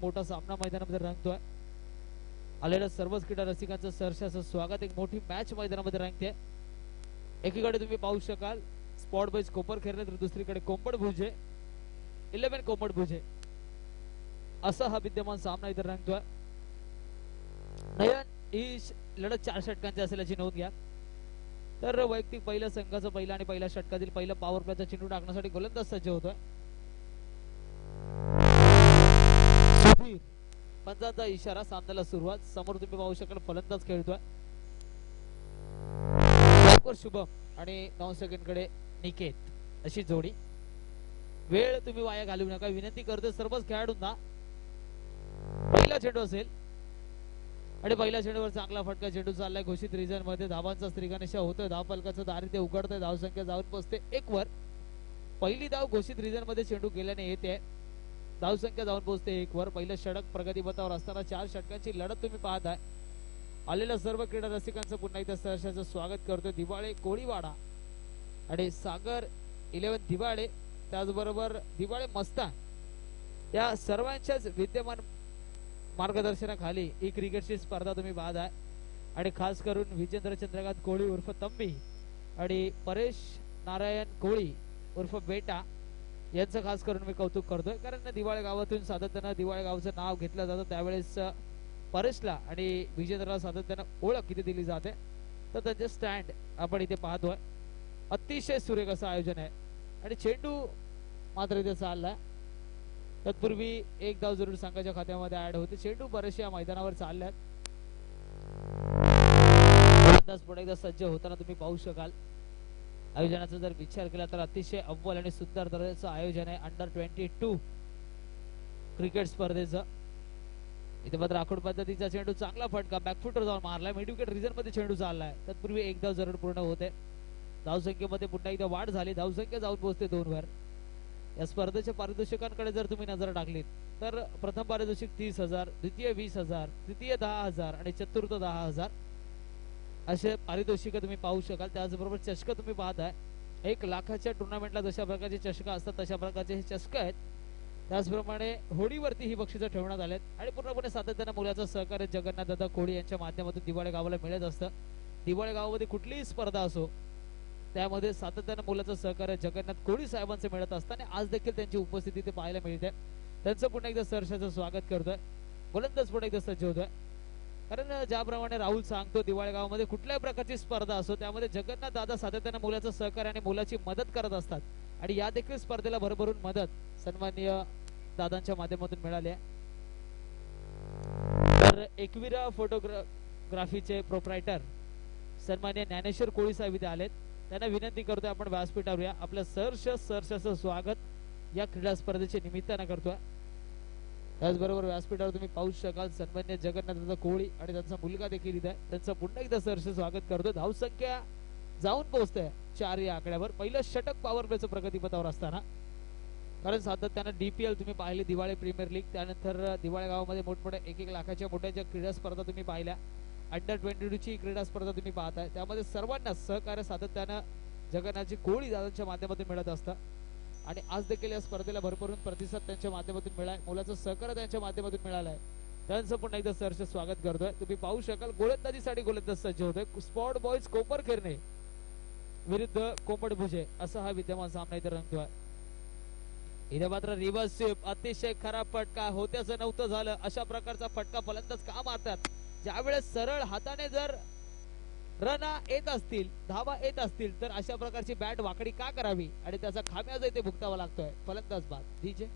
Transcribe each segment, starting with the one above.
मोठा सामना मैदानामध्ये रंगतोय. आलेल्या सर्वच क्रीडा रसिकांचं सहर्षाचं स्वागत. एक मोठी मॅच मैदानामध्ये रंगते. एकीकडे तुम्ही पाहू शकाल स्पॉट बॉईज कोपरखेरणे, तर दुसरीकडे कोंबड भुजे 11 कोंबड भुजे असा हा विद्यमान सामना इथे रंगतोय. नयन ही लढत 4 षटकांची असेल याची नोंद घ्या. तर वैयक्तिक पहिल्या संघाचं पहिला आणि पहिल्या षटकातील पहिला पॉवर प्लेचा चेंडू टाकण्यासाठी गोलंदाज सज्ज होतोय. पंचांचा इशारा, सामन्याला सुरुवात. समोर तुम्ही पाहू शकाल फलंदाज खेळतोय शुभम आणि 9 सेकंडकडे निकेत अशी जोडी. वेळ तुम्ही वाया घालवू नका विनंती करतोय सर्वच खेळाडूंना. पहिला चेंडू असेल आणि पहिल्या चेंडूवर चांगला फटका चेंडू चाललाय घोषित रिजन मध्ये. धावांचा स्त्रीगणेशा होतोय. धाव फलकाचं दारिद्र्य उघडतंय. धावसंख्या जाऊन पोहोचते 1 वर. पहिली धाव घोषित रिजन मध्ये चेंडू गेल्याने येते. धावसंख्या जाऊन पोहोचते 1 वर. पहिलं षटक प्रगतीपथावर असताना 4 षटकांची लढत तुम्ही पाहताय. आलेल्या सर्व क्रीडा रसिकांचं पुन्हा एकदा सहर्षाचं स्वागत करतोय. दिवाळे कोळीवाडा आणि सागर 11 दिवाळे, त्याचबरोबर दिवाळे मस्तान या सर्वांच्याच विद्यमान मार्गदर्शनाखाली ही क्रिकेटची स्पर्धा तुम्ही पाहताय. आणि खास करून विजेंद्र चंद्रकांत कोळी उर्फ तंबी आणि परेश नारायण कोळी उर्फ बेटा यांचं खास करून मी कौतुक करतोय. कारण दिवाळे गावातून सातत्यानं दिवाळे गावचं नाव घेतलं जातं. त्यावेळेस परेशला आणि विजेंद्रला सातत्यानं ओळख किती दिली जाते. तर त्यांचे स्टँड आपण इथे पाहतोय. अतिशय सुरेख असं आयोजन आहे. आणि चेंडू मात्र इथे चाललाय. तत्पूर्वी एक धाव जरूर संघाच्या खात्यामध्ये ऍड होते. चेंडू बरेचसे या मैदानावर चालल्यात. पुढे एकदा सज्ज होताना तुम्ही पाहू शकाल. आयोजनाचा जर विचार केला तर अतिशय अव्वल आणि सुंदर दर्जाचं आयोजन आहे अंडर 22 क्रिकेट स्पर्धेचं. इथे मात्र आखूड पद्धतीचा चेंडू, चांगला फटका बॅकफुटवर जाऊन मारलाय. मिड विकेट रिझन मध्ये चेंडू चाललाय. तत्पूर्वी एक धाव जरूर पूर्ण होते. धावसंख्येमध्ये पुन्हा एकदा वाढ झाली. धावसंख्या जाऊन पोहोचते 2 वर. या स्पर्धेच्या पारितोषिकांकडे जर तुम्ही नजर टाकलीत तर प्रथम पारितोषिक 30,000, द्वितीय 20,000, तृतीय 10,000 आणि चतुर्थ 10,000 असे पारितोषिक तुम्ही पाहू शकाल. त्याचबरोबर चषक तुम्ही पाहताय. 1 लाखाच्या टुर्नामेंटला जशा प्रकारचे चषक असतात तशा प्रकारचे हे चषक आहेत. त्याचप्रमाणे होडीवरती ही बक्षिसं ठेवण्यात आलेत. आणि पूर्णपणे सातत्यानं मुलाचं सहकार्य जगन्नाथ दादा कोळी यांच्या माध्यमातून दिवाळे गावाला मिळत असतं. दिवाळे गावामध्ये कुठलीही स्पर्धा असो त्यामध्ये सातत्यानं मुलाचं सहकार्य जगन्नाथ कोळी साहेबांचं मिळत असतं. आणि आज देखील त्यांची उपस्थिती ते पाहायला मिळते. त्यांचं पुन्हा एकदा सहर्षाचं स्वागत करतोय. गोलंदाज पुन्हा एकदा सज्ज होतोय. कारण ज्याप्रमाणे राहुल सांगतो दिवाळे गावामध्ये कुठल्याही प्रकारची स्पर्धा असो त्यामध्ये जगन्नाथ दादा सातत्यानं मुलाचं सहकार्य आणि मुलाची मदत करत असतात. आणि या देखील स्पर्धेला भरभरून मदत सन्माननीय दादांच्या माध्यमातून मिळाली आहे. तर एकविरा फोटोग्राफीचे प्रोप्रायटर सन्माननीय ज्ञानेश्वर कोळी साहेब इथे आलेत. त्यांना विनंती करतोय आपण व्यासपीठावर या. आपलं सहर्षाचं स्वागत या क्रीडा स्पर्धेच्या निमित्तानं करतोय. त्याचबरोबर व्यासपीठावर तुम्ही पाहू शकाल सन्मान्य जगन्नाथ कोळी आणि त्यांचा मुलगा देखील इथे आहे. त्यांचं पुन्हा एकदा सहर्ष स्वागत करतोय. धावसंख्या जाऊन पोहोचते 4 या आकड्यावर. पहिलं षटक पॉवर प्लेचं प्रगतीपथावर असताना, कारण सातत्यानं DPL तुम्ही पाहिले, दिवाळे प्रीमियर लीग, त्यानंतर दिवाळे गावामध्ये मोठमोठ्या 1-1 लाखाच्या मोठ्या क्रीडा स्पर्धा तुम्ही पाहिल्या. अंडर 22 ची क्रीडा स्पर्धा तुम्ही पाहताय. त्यामध्ये सर्वांना सहकार्य सातत्यानं जगन्नाथजी कोळी दादांच्या माध्यमातून मिळत असतं. आणि आज देखील या स्पर्धेला भरभरून प्रतिसाद त्यांच्या माध्यमातून मिळालाय. मुलाचं सहकार्य त्यांच्या माध्यमातून मिळालंय. त्यांचं पुन्हा एकदा सहर्ष स्वागत करतोय. तुम्ही पाहू शकाल गोलंदाजीसाठी गोलंदाज सज्ज होतोय. स्पॉट बॉईज कोपरखेरणे विरुद्ध कोंबड भुजे असा हा विद्यमान सामना इथे रंगतोय. इथे मात्र रिव्हर्स स्वीप, अतिशय खराब फटका. होत्याचं नव्हतं झालं अशा प्रकारचा फटका फलंदाज का मारतात. ज्यावेळेस सरळ हाताने जर रना येत असतील, धावा येत असतील, तर अशा प्रकारची बॅट वाकडी का करावी आणि त्याचा खामियाजा इथे भुगतावा लागतोय. फलंदाज बाद डीजे.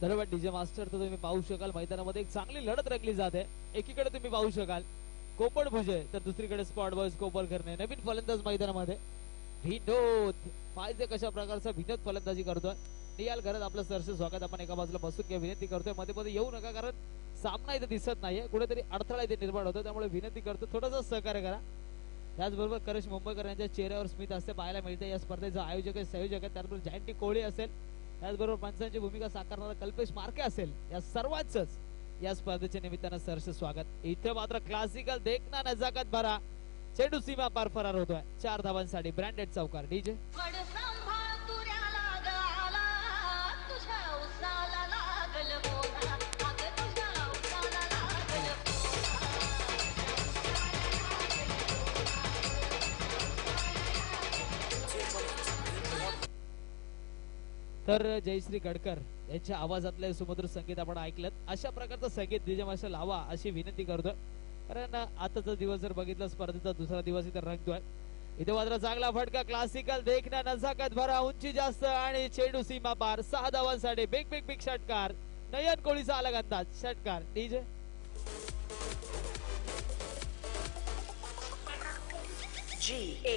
धन्यवाद डीजे मास्टर. तर तुम्ही पाहू शकाल मैदानामध्ये एक चांगली लढत रंगली जाते. एकीकडे तुम्ही पाहू शकाल कोंबड भुजे तर दुसरीकडे स्पॉट बॉयज कोपरखेरणे. नवीन फलंदाज मैदानामध्ये विनोद. पाहिजे कशा प्रकारचा विनोद फलंदाजी करतोय. नियाल करत आपलं सरसे स्वागत आपण एका बाजूला बसून घ्या विनंती करतोय मध्ये मध्ये येऊ नका कारण सामना इथे दिसत नाहीये कुठेतरी अडथळा इथे निर्माण होतो त्यामुळे विनंती करतो थोडंसं सहकार्य करा त्याचबरोबर करेश मुंबईकर यांच्या चेहऱ्यावर स्मित हास्य पाहायला मिळते या स्पर्धेचा आयोजक आहे संयोजक आहे त्याचबरोबर जयंती कोळी असेल त्याचबरोबर पंचांची भूमिका साकारणारा कल्पेश मार्के असेल या सर्वांचंच या स्पर्धेच्या निमित्तानं सरसे स्वागत इथे मात्र क्लासिकल देखना नजाकत भरा चेंडू सीमा पार फरार होतोय 4 धावांसाठी ब्रँडेड चौकार डीजे तर जयश्री गडकर यांच्या आवाजातले सुमधुर संगीत आपण ऐकलं अशा प्रकारचं संगीत डीजे मास्टर लावा अशी विनंती करतोय कारण आताचा दिवस जर बघितलं स्पर्धेचा दुसरा दिवस इथं रंगतोय इथे मात्र चांगला फटका क्लासिकल देखण्या नजाकत भरा उंची जास्त आणि चेंडू सीमा पार 6 धावांसाठी बिग बिग बिग षटकार नयन कोळीचा अलग अंदाज षटकार डीजे GA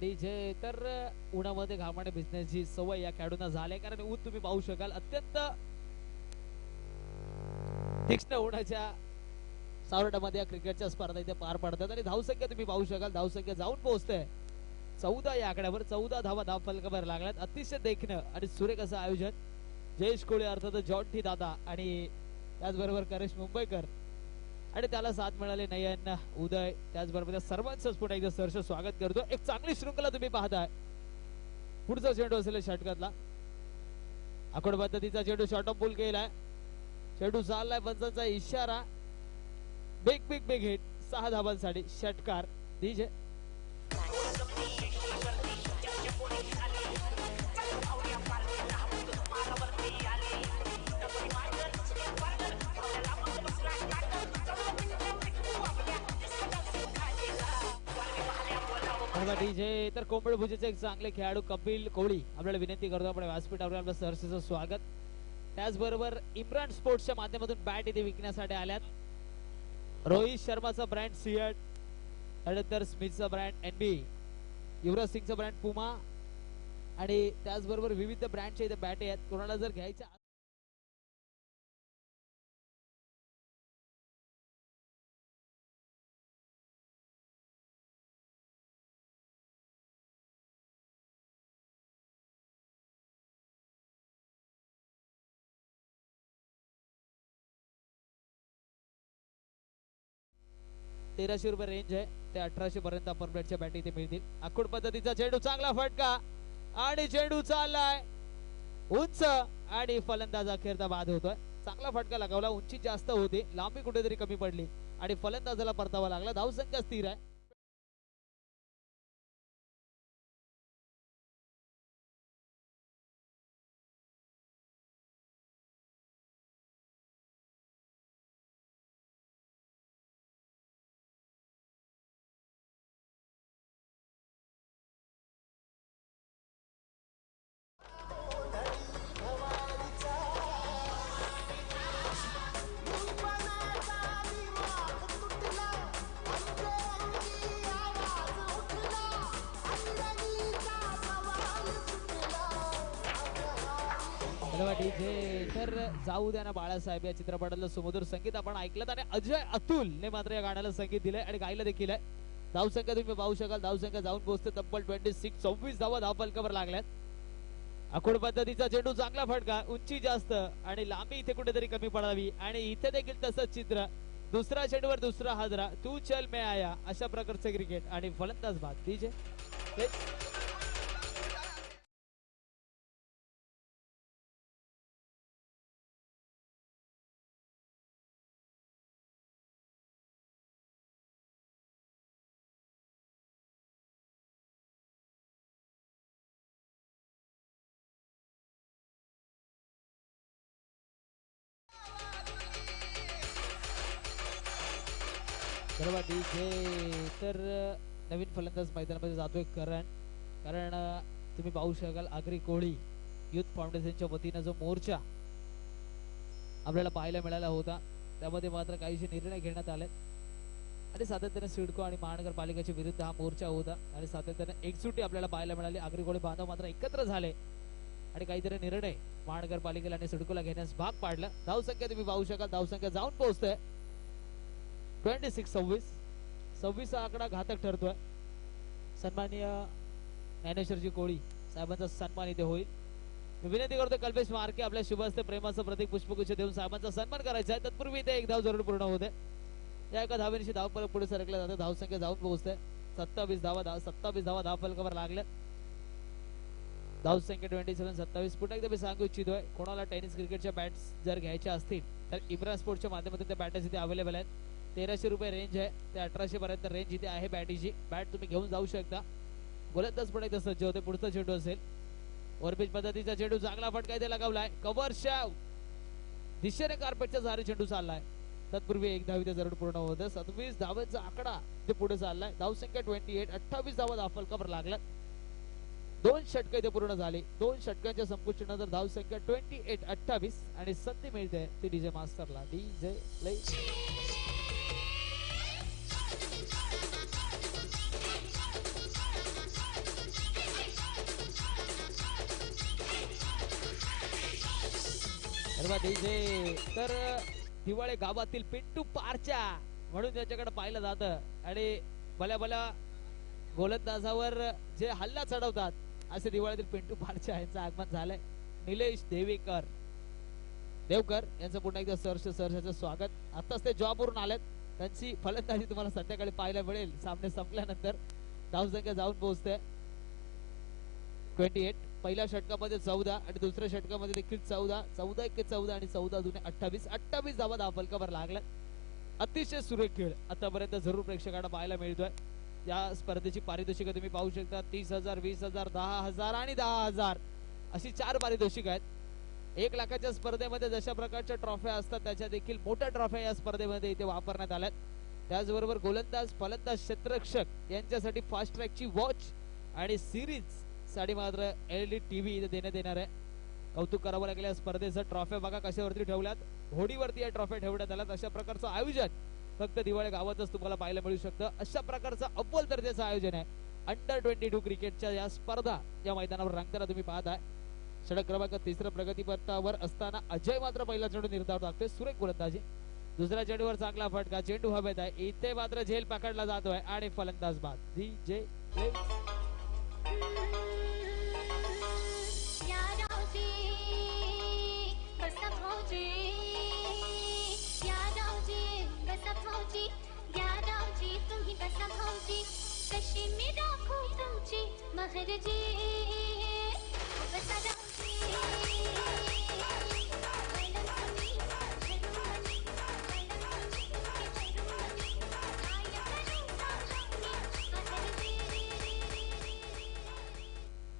डीजे तर उन्हामध्ये घामाने भिजण्याची सवय या खेळाडूंना झाली कारण ऊन तुम्ही पाहू शकाल अत्यंत तीक्ष्ण उन्हाच्या सावरटामध्ये या क्रिकेटच्या स्पर्धा इथे पार पडतात आणि धावसंख्या तुम्ही पाहू शकाल धावसंख्या जाऊन पोहोचते 14 या आकड्यावर 14 धावा धाव फलकावर लागल्यात अतिशय देखणं आणि सुरेख असं आयोजन जयेश कोळी अर्थात जॉन्टी दादा आणि त्याचबरोबर करेश मुंबईकर आणि त्याला साथ मिळाले नयन उदय त्याचबरोबर सर्वांचं पुन्हा एकदा सरस स्वागत करतो एक चांगली शृंखला तुम्ही पाहताय पुढचा चेंडू असेल षटकातला आखोड पद्धतीचा चेंडू शॉर्ट ऑफ पूल केलाय चेंडू चाललाय पंचांचा इशारा बिग बिग बिग हिट 6 धावांसाठी षटकार डीजे डीजे तर कोंबड भुजेचे एक चांगले खेळाडू कपिल कोळी आपल्याला विनंती करतो आपण व्यासपीठावर आपल्या सहर्षाचं स्वागत त्याचबरोबर इम्रान स्पोर्ट्सच्या माध्यमातून बॅट इथे विकण्यासाठी आल्यात रोहित शर्माचा ब्रँड सिएट त्यानंतर स्मिथचा ब्रँड एनबी युवराज सिंगचा ब्रँड पुमा आणि त्याचबरोबर विविध ब्रँडच्या इथे बॅट आहेत कोणाला जर घ्यायच्या ₹1300 रेंज आहे ते 1800 पर्यंत अपर ब्लेडच्या बॅट इथे मिळतील आखूड पद्धतीचा चेंडू चांगला फटका आणि चेंडू चाललाय उंच आणि फलंदाज अखेरचा बाद होतोय चांगला फटका लगावला उंची जास्त होती लांबी कुठेतरी कमी पडली आणि फलंदाजाला परतावा लागला धावसंख्या स्थिर आहे तर जाऊ द्या ना बाळासाहेब या चित्रपटातलं सुमधुर संगीत आपण ऐकलं आणि अजय अतुल ने मात्र या गाण्याला संगीत दिलंय आणि गायला देखील आहे धावसंख्या तुम्ही पाहू शकाल धावसंख्या जाऊन पोहोचते तब्बल 26 धावा धावफलकावर लागल्यात आखूड पद्धतीचा चेंडू चांगला फटका उंची जास्त आणि लांबी इथे कुठेतरी कमी पडावी आणि इथे देखील तसंच चित्र दुसरा चेंडूवर दुसरा हादरा तू चल मैं आया अशा प्रकारचे क्रिकेट आणि फलंदाज बाद डीजे बरोबर DJ. तर नवीन फलंदाज मैदानामध्ये जातोय कारण तुम्ही पाहू शकाल आगरी कोळी युथ फाउंडेशनच्या वतीनं जो मोर्चा आपल्याला पाहायला मिळाला होता त्यामध्ये मात्र काहीशे निर्णय घेण्यात आले आणि सातत्याने सिडको आणि महानगरपालिकेच्या विरुद्ध हा मोर्चा होता आणि सातत्याने एकजुटी आपल्याला पाहायला मिळाली. आगरी कोळी बांधव मात्र एकत्र झाले आणि काहीतरी निर्णय महानगरपालिकेला आणि सिडकोला घेण्यास भाग पाडला. धावसंख्या तुम्ही पाहू शकाल, धावसंख्या जाऊन पोहोचते 26 हा आकडा घातक ठरतोय. सन्माननीय ज्ञानेश्वरजी कोळी साहेबांचा सन्मान इथे होईल. मी विनंती करतो कल्पेश मार्के आपल्या शुभ हस्ते प्रेमाचं प्रतीक पुष्पगुच्छ देऊन साहेबांचा सन्मान करायचा आहे. तत्पूर्वी इथे एक धाव जरूर पूर्ण होते. या एका धावेनिशी धाव फलक पुढे सरकले जाते. धावसंख्या जाऊन पोहोचते 27 धावा धाव फलकावर लागल्या. धावसंख्या 27. पुन्हा एकदा मी सांगू इच्छितोय कोणाला टेनिस क्रिकेटच्या बॅट्स जर घ्यायच्या असतील तर इब्रा स्पोर्ट्सच्या माध्यमातून त्या बॅट्स इथे अवेलेबल आहेत. 1300 रुपये रेंज आहे ते 1800 पर्यंत रेंज इथे आहे बॅटीची. बॅट तुम्ही घेऊन जाऊ शकता. गोलंदाज पण एकदा सज्ज होते. पुढचा चेंडू असेल ओव्हरपिच पद्धतीचा चेंडू चांगला फटका इथे लगावलाय. कव्हर शॉट दिशेने कार्पेटच्या झारी चेंडू चाललाय. तत्पूर्वी एक धाव इथे जरूर पूर्ण होत. 27 धावांचा आकडा ते पुढे चाललाय. धावसंख्या 28. 28 धावा धाव फलकावर लागला. 2 षटकं इथे पूर्ण झाली. 2 षटकांच्या संपुष्टीनंतर धावसंख्या 28-28 आणि संधी मिळते ती डीजे मास्टरला. DJ play. तर दिवाळे गावातील पिंटू पारच्या म्हणून त्याच्याकडे पाहिलं जातं आणि भल्या भल्या गोलंदाजावर जे हल्ला चढवतात असे दिवाळीतील पिंटू पारच्या यांचं आगमन झालंय. निलेश देवकर यांचं पुन्हा एकदा सहर्षाचं स्वागत. आताच ते जॉबवरून आलेत. त्यांची फलंदाजी तुम्हाला संध्याकाळी पाहायला मिळेल सामने संपल्यानंतर. धावसंख्या जाऊन पोहोचते 28. पहिल्या षटकामध्ये 14 आणि दुसऱ्या षटकामध्ये देखील 14 आणि 28 धावा धाव फलकावर लागल्या. अतिशय सुरेख खेळ आतापर्यंत जरूर प्रेक्षकांना पाहायला मिळतोय. या स्पर्धेची पारितोषिक तुम्ही पाहू शकता 30,000, 20,000, 10,000 आणि 10,000 अशी 4 पारितोषिक आहेत. 1 लाखाच्या स्पर्धेमध्ये जशा प्रकारच्या ट्रॉफ्या असतात त्याच्या देखील मोठ्या ट्रॉफ्या या स्पर्धेमध्ये इथे वापरण्यात आल्यात. त्याचबरोबर गोलंदाज फलंदाज क्षेत्ररक्षक यांच्यासाठी फास्ट ट्रॅकची वॉच आणि सिरीज साठी मात्र LED TV इथे देण्यात येणार आहे. कौतुक करावं लागेल या स्पर्धेचं. ट्रॉफ्या बघा कशावरती ठेवल्यात, होडीवरती या ट्रॉफ्या ठेवण्यात आल्यात. अशा प्रकारचं आयोजन फक्त दिवाळी गावातच तुम्हाला पाहायला मिळू शकतं. अशा प्रकारचं अव्वल दर्जाचं आयोजन आहे. अंडर 22 क्रिकेटच्या या स्पर्धा या मैदानावर रंगताना तुम्ही पाहताय. षटक क्रमांक 3 प्रगतीपथावर असताना अजय मात्र पहिला चेंडू निर्धाव टाकतोय. सुरेख गोलंदाजी. दुसऱ्या चेंडूवर चांगला फटका. चेंडू हवेत आहे. इथे मात्र झेल पकडला जातोय आणि फलंदाज बाद. DJ play.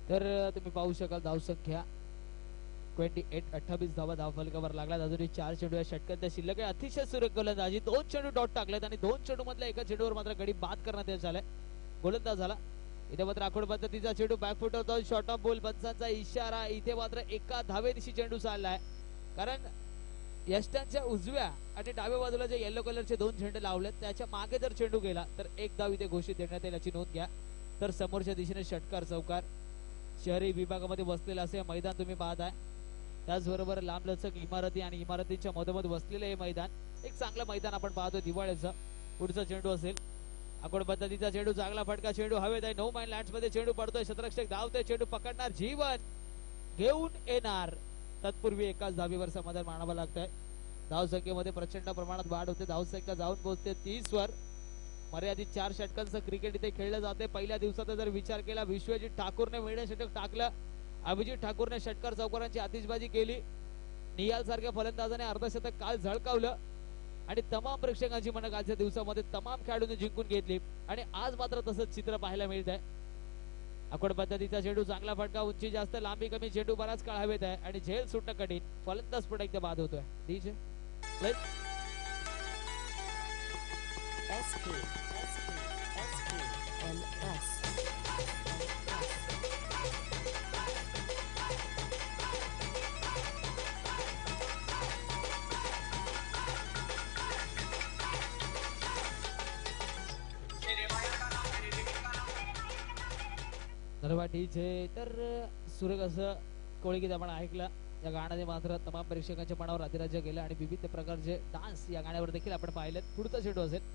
तर तुम्ही पाहू शकाल धावसंख्या 28 धावा धाव फलकावर लागला. अजूनही 4 चेंडू या षटकांच्या शिल्लक आहे. अतिशय सुरेख गोलंदाजी. 2 चेंडू डॉट टाकलेत आणि 2 चेंडू मधल्या एका चेंडूवर मात्र गडी बाद करण्यात यश आलंय गोलंदाज झाला. इथे मात्र आखोड पद्धतीचा चेंडू बॅकफुटवर जाऊन शॉर्ट ऑफ बॉल पंचांचा इशारा. इथे मात्र एका धावेदिशी चेंडू चाललाय कारण यष्टांच्या उजव्या आणि डाव्या बाजूला जे येलो कलरचे 2 झेंडे लावलेत त्याच्या मागे जर चेंडू गेला तर एक धाव इथे घोषित देण्यात येईल याची नोंद घ्या. तर समोरच्या दिशेने षटकार चौकार शहरी विभागामध्ये बसलेलं असे मैदान तुम्ही पाहताय. त्याचबरोबर लांबलचक इमारती आणि इमारतींच्या मधोमध बसलेलं हे मैदान एक चांगलं मैदान आपण पाहतोय दिवाळीचं. पुढचा चेंडू असेल आखोड पद्धतीचा चेंडू. चांगला फटका. चेंडू हवेत आहे. 9 माइल लँड्स मध्ये चेंडू पडतोय. क्षेत्ररक्षक धावतोय. चेंडू पकडणार. जीवन घेऊन येणार. तत्पूर्वी एकाच धाबीवर समाधान मानावं लागतंय. धावसंख्येमध्ये प्रचंड प्रमाणात वाढ होते. धावसंख्या जाऊन पोहोचते 30 वर. मर्यादित 4 षटकांचं क्रिकेट इथे खेळलं जाते. पहिल्या दिवसाचा जर विचार केला विश्वजित ठाकूरने वेळेत षटक टाकलं. अभिजित ठाकूरने षटकार चौकारांची आतिषबाजी केली. निहाल सारख्या फलंदाजाने अर्धशतक काल झळकावलं आणि तमाम प्रेक्षकांची मनं कालच्या दिवसामध्ये तमाम खेळाडूंनी जिंकून घेतली आणि आज मात्र तसंच चित्र पाहायला मिळत आहे. आखोड पद्धतीचा चेंडू. चांगला फटका. उंची जास्त लांबी कमी. चेंडू बराच काळ हवेत आहे आणि झेल सुटणं कठीण. फलंदाज पुढे एकदा बाद होतोय. DJ SP, MS. दरवाटीचे तर सुरेख असं कोळीगीत आपण ऐकलं. या गाण्याने मात्र तमाम प्रेक्षकांच्या मनावर अधिराज्य केलं आणि विविध प्रकारचे डान्स या गाण्यावर देखील आपण पाहिलेत. पुढचा चेंडू असेल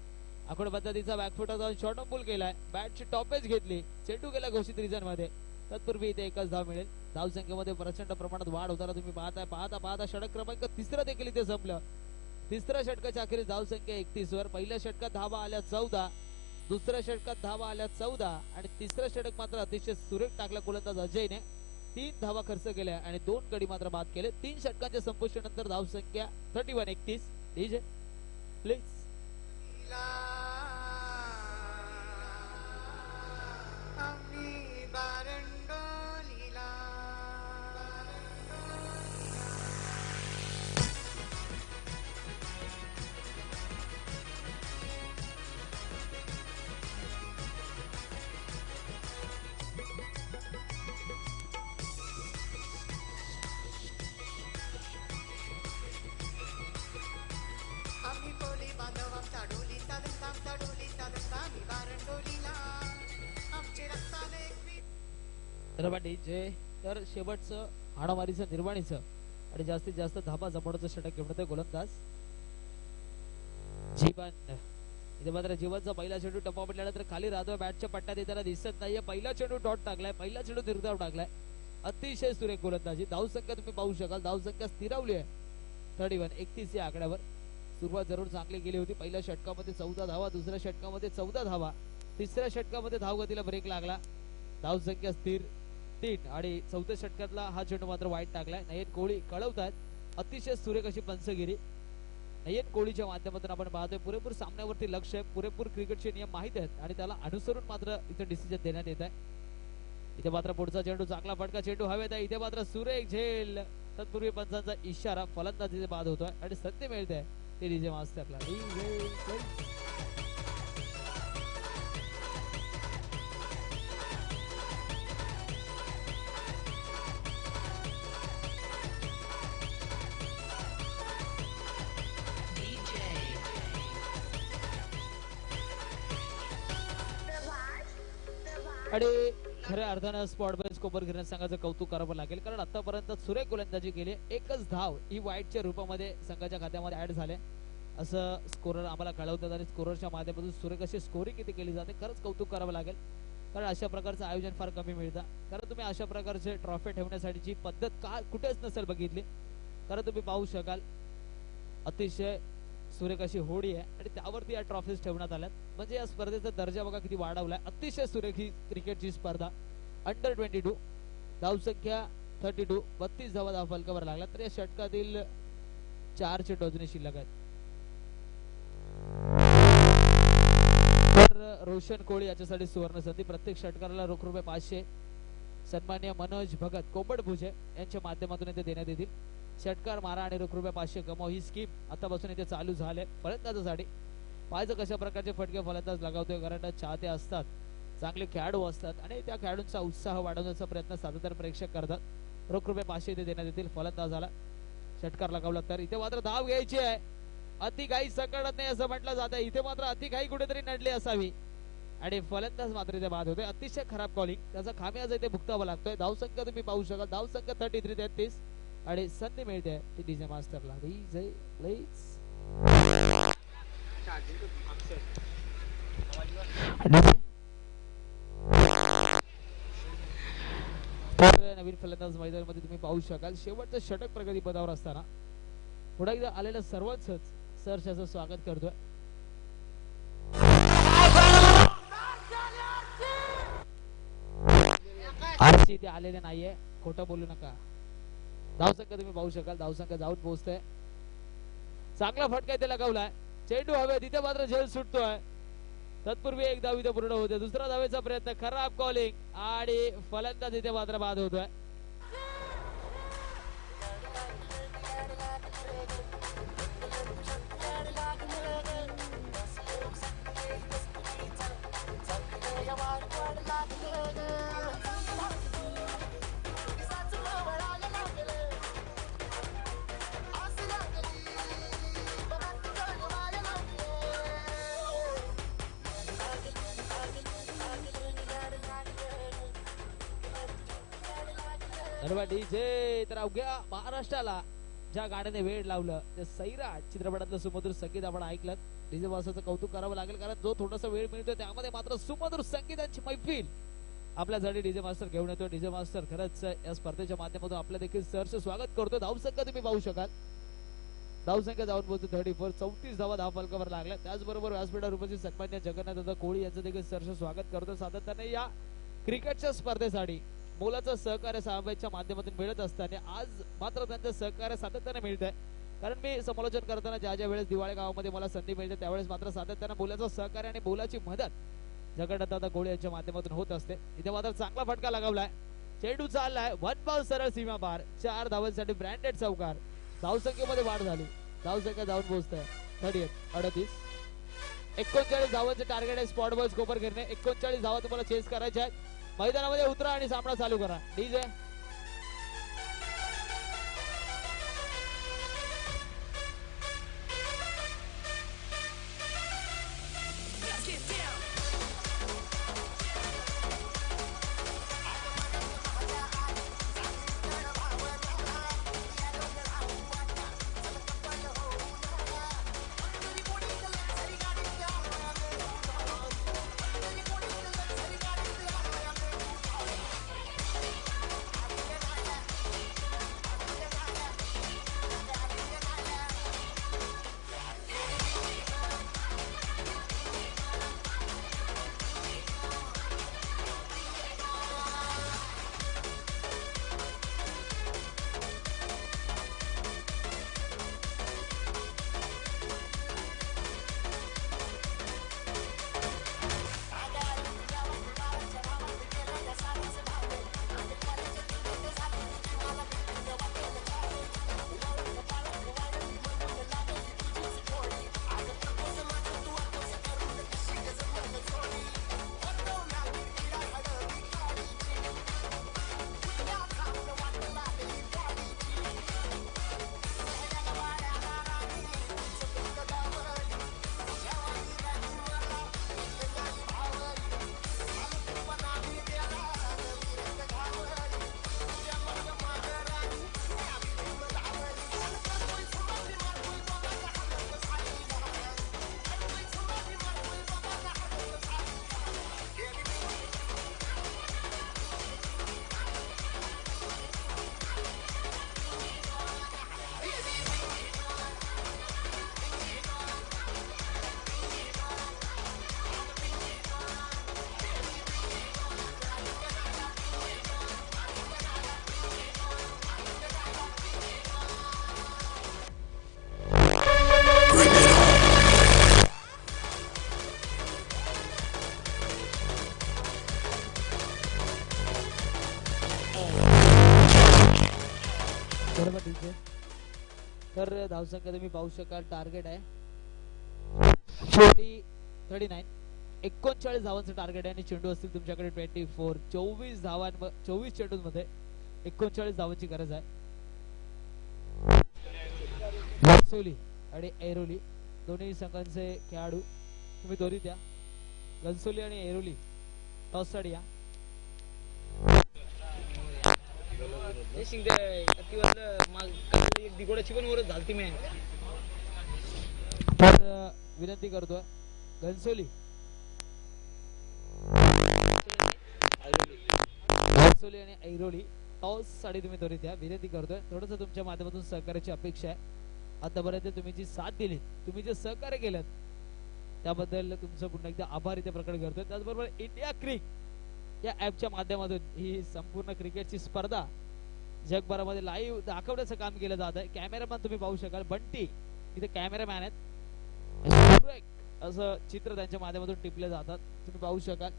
आखोड पद्धतीचा बॅकफुट जाऊन शॉर्ट ऑफ बॉल केलाय. बॅटची टॉपेज घेतली, चेंडू गेला घोषित रिजन मध्ये. तत्पूर्वी इथे एकच धाव मिळेल. धाव संख्येमध्ये प्रचंड प्रमाणात वाढ होताना तुम्ही पाहता षटक क्रमांक तिसरा देखील इथे संपलं. तिसऱ्या षटकाच्या अखेरीस धाव संख्या 31 वर. पहिल्या षटकात धावा आल्या 14, दुसऱ्या षटकात धावा आल्या 14 आणि तिसरं षटक मात्र अतिशय सुरेख टाकला गोलंदाज अजयने. 3 धावा खर्च केल्या आणि 2 गडी मात्र बाद केले. 3 षटकांच्या संपुष्टानंतर धाव संख्या 31. DJ please. तर शेवटचं हाणामारीचं निर्वाणीचं आणि जास्तीत जास्त धाबा जमवण्याचं षटक घेऊन येतोय गोलंदाज जीवन. इथे मात्र जीवनचा पहिला चेंडू टप्पा पडल्यानंतर खाली राहतोय. बॅटच्या पट्ट्यात येताना दिसत नाहीये. पहिला चेंडू डॉट टाकलाय, पहिला चेंडू निर्धाव टाकलाय. अतिशय सुरेख गोलंदाजी. धाव संख्या तुम्ही पाहू शकाल, धाव संख्या स्थिरावली आहे 31 या आकड्यावर. सुरुवात जरूर चांगली गेली होती. पहिल्या षटकामध्ये 14 धावा, दुसऱ्या षटकामध्ये 14 धावा, तिसऱ्या षटकामध्ये धावगतीला ब्रेक लागला. धाव संख्या स्थिर 3 आणि चौथ्या षटकातला हा चेंडू मात्र वाईट टाकलाय. नयन कोहली कळवतात अतिशय सुरेख अशी पंचगिरी. नयन कोहलीच्या माध्यमातून आपण पाहतोय पुरेपूर सामन्यावरती लक्ष आहे, पुरेपूर क्रिकेटचे नियम माहित आहेत आणि त्याला अनुसरून मात्र इथे डिसिजन देण्यात येत आहे. इथे मात्र पुढचा चेंडू चांगला फटका चेंडू हवेत आहे. इथे मात्र सुरेख झेल. तत्पूर्वी पंचांचा इशारा, फलंदाजीचे बाद होतोय आणि संधी मिळते ते डीजे मास्टरला. आणि खऱ्या अर्थानं स्पॉट बेस कोपर घेण्यास संघाचं कौतुक करावं लागेल, कारण आतापर्यंत सुरेख गोलंदाजी केली. एकच धाव ही वाईटच्या रूपामध्ये संघाच्या खात्यामध्ये ऍड झाले असं स्कोरर आम्हाला कळवतात आणि स्कोररच्या माध्यमातून सुरेख अशी स्कोरिंग किती केली जाते. खरंच कौतुक करावं लागेल, कारण अशा प्रकारचं आयोजन फार कमी मिळतं. कारण तुम्ही अशा प्रकारचे ट्रॉफी ठेवण्यासाठीची पद्धत का कुठेच नसेल बघितली. कारण तुम्ही पाहू शकाल अतिशय सुरेख अशी होडी आहे आणि त्यावरती या ट्रॉफीज ठेवण्यात आल्यात. म्हणजे या स्पर्धेचा दर्जा बघा किती वाढवलाय. अतिशय सुरेख ही क्रिकेटची स्पर्धा. अंडर 22 धाव संख्या 32, 32 धावा धाव फलकावर लागला. तर या षटकातील 4 चेंडू अजूनही शिल्लक आहेत. तर रोशन कोळी याच्यासाठी सुवर्ण संधी. प्रत्येक षटकाराला रोख रुपये 500 सन्मान्य मनोज भगत कोंबड भुजे यांच्या माध्यमातून इथे देण्यात येतील. षटकार मारा आणि रोख रुपये 500 कमाव ही स्कीम आतापासून इथे चालू झाले फलंदाजासाठी. पाहायचं कशा प्रकारचे फटके फलंदाज लगावतोय, कारण चाहते असतात, चांगले खेळाडू असतात आणि त्या खेळाडूंचा उत्साह वाढवण्याचा प्रयत्न सातत्याने प्रेक्षक करतात. रोख रुपये 500 इथे देण्यात येतील फलंदाजाला. षटकार लगावला तर इथे मात्र धाव घ्यायची आहे. अति घाई संकटात नाही असं म्हटलं जातं. इथे मात्र अति घाई कुठेतरी नडली असावी आणि फलंदाज मात्र इथे बाद होतोय. अतिशय खराब कॉलिंग, त्याचा खामियाजा इथे भुगतावा लागतोय. धाव संख्या तुम्ही पाहू शकाल, धाव संख्या 33 आणि संधी मिळते ती डीजे मास्टरला. DJ please. नवीन फलंदाज मैदानामध्ये तुम्ही पाहू शकाल. शेवटचं षटक प्रगती पदावर असताना पुढे एकदा आलेल्या सर्वच सरशाचं स्वागत करतोय. आरसी इथे आलेले नाहीये, खोटं बोलू नका. धावसंख्या तुम्ही पाहू शकाल, धावसंख्या जाऊन पोहोचतोय. चांगला फटका इथे लगावलाय. चेंडू हवे तिथे मात्र झेल सुटतोय. तत्पूर्वी एक धाव इथे पूर्ण होते. दुसरा धावेचा प्रयत्न, खराब कॉलिंग आणि फलंदाज इथे मात्र बाद होतोय. धन्यवाद डीजे. तर अवघ्या महाराष्ट्राला ज्या गाण्याने वेळ लावलं ते सैराट चित्रपटातलं सुमधुर संगीत आपण ऐकलं. डीजे मास्टरचं कौतुक करावं लागेल, कारण जो थोडासा वेळ मिळतोय त्यामध्ये मात्र सुमधुर संगीताची मैफिल आपल्यासाठी डीजे मास्टर घेऊन येतो. डीजे मास्टर खरंच या स्पर्धेच्या माध्यमातून आपलं देखील सहर्ष स्वागत करतो. धावसंख्या तुम्ही पाहू शकाल, धावसंख्या जाऊन पोहोचतो 34. 34 धावा धावफलकावर लागल्या. त्याचबरोबर व्यासपीठावर उपस्थित सन्मान्य जगन्नाथ कोळी यांचं देखील सहर्ष स्वागत करतो. सातत्याने या क्रिकेटच्या स्पर्धेसाठी मोलाचं सहकार्य सामवेच्या माध्यमातून मिळत असताना आज मात्र त्यांचं सहकार्य सातत्याने मिळत आहे. कारण मी समालोचन करताना ज्या ज्या वेळेस दिवाळे गावामध्ये मला संधी मिळते त्यावेळेस मात्र सातत्याने मोलाचं सहकार्य आणि मोलाची मदत जगन्नाथ कोळी यांच्या माध्यमातून होत असते. इथे मात्र चांगला फटका लगावलाय, चेंडू चाललाय, वन बॉल सरळ सीमा पार. 4 धावांसाठी ब्रँडेड चौकार. धावसंख्येमध्ये वाढ झाली, धावसंख्या जाऊन पोहोचते 38. 39 धावांचे टार्गेट आहे स्पॉट बॉल स्कोपर करणे. 39 धावा तुम्हाला चेस करायच्या आहेत. मैदानामध्ये उतरा आणि सामना चालू करा. DJ Let's get down. बरोबर डीजे. तर धावसंख्या तुम्ही पाहू शकाल, टार्गेट आहे 39. 39 धावांचं टार्गेट आहे आणि चेंडू असतील तुमच्याकडे 24. 24 चेंडूंमध्ये 39 धावांची गरज आहे. गन्सोली आणि ऐरोली दोन्ही संघांचे खेळाडू तुम्ही दोरी द्या. गन्सोली आणि ऐरोली टॉस साठी या. तर विनंती करतोय गन्सोली आणि ऐरोली टॉस साठी तुम्ही दोरी द्या. विनंती करतोय, थोडस तुमच्या माध्यमातून सहकार्याची अपेक्षा आहे. आतापर्यंत तुम्ही जी साथ दिली, तुम्ही जे सहकार्य केलं त्याबद्दल तुमचं पुन्हा एकदा आभार इथे प्रकट करतोय. त्याचबरोबर इंडिया क्रिक या ऍपच्या माध्यमातून ही संपूर्ण क्रिकेटची स्पर्धा जगभरामध्ये लाईव्ह दाखवण्याचं काम केलं जात आहे. कॅमेरामॅन तुम्ही पाहू शकाल, बंटी इथे कॅमेरामॅन आहेत. असं चित्र त्यांच्या माध्यमातून टिपले जातात, तुम्ही पाहू शकाल.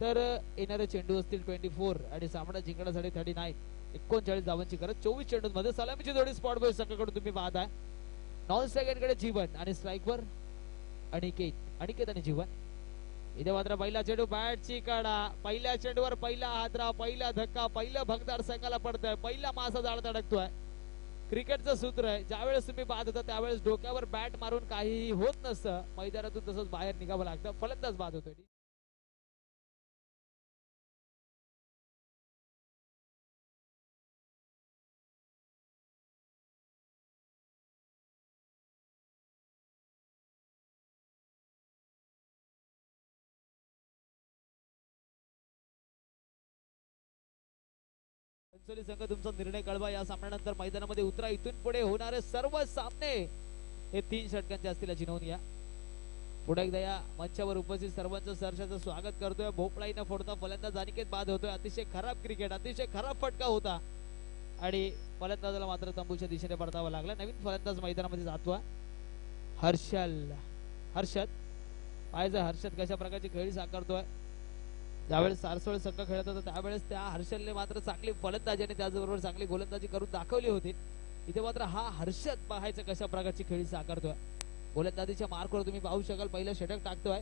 तर येणारे चेंडू असतील 24 आणि सामना जिंकण्यासाठी 39. 39 धावांची गरज 24 चेंडूंमध्ये. सलामीची जोडी स्पॉट बॉय संघाकडून तुम्ही पाहताय. नॉन सेकंड कडे जीवन आणि स्ट्राईकवर अनिकेत आणि जीवन. इथे मात्र पहिला चेंडू बॅटची काढा. पहिल्या चेंडूवर पहिला हादरा, पहिला धक्का, पहिलं भगदार संघाला पडतंय. पहिला मासा जाळ अडकतोय. क्रिकेटचं सूत्र आहे, ज्यावेळेस तुम्ही बाद होता त्यावेळेस डोक्यावर बॅट मारून काहीही होत नसतं. मैदानातून तसंच बाहेर निघावं लागतं. फलंदाज बाद होतोय. चिंचोली संघ तुमचा निर्णय कळवा. या सामन्यानंतर मैदानामध्ये उतरा. इथून पुढे होणारे सर्व सामने हे 3 षटकांचे असतील याची नोंद घ्या. पुढे एकदा या मंचावर उपस्थित सर्वांचं सहर्षाचं स्वागत करतोय. भोपळाई न फोडता फलंदाज अनिकेत बाद होतोय. अतिशय खराब क्रिकेट, अतिशय खराब फटका होता आणि फलंदाजाला मात्र तंबूच्या दिशेने परतावा लागला. नवीन फलंदाज मैदानामध्ये जातोय हर्षद पाहिजे. हर्षद कशा प्रकारची खेळी साकारतोय. ज्यावेळेस सारसोळ संघ खेळत होता त्यावेळेस त्या हर्षदने मात्र चांगली फलंदाजी आणि त्याचबरोबर चांगली गोलंदाजी करून दाखवली होती. इथे मात्र हा हर्षद पाहायचं कशा प्रकारची खेळी साकारतोय. गोलंदाजीच्या मार्कवर तुम्ही पाहू शकाल पहिलं षटक टाकतोय.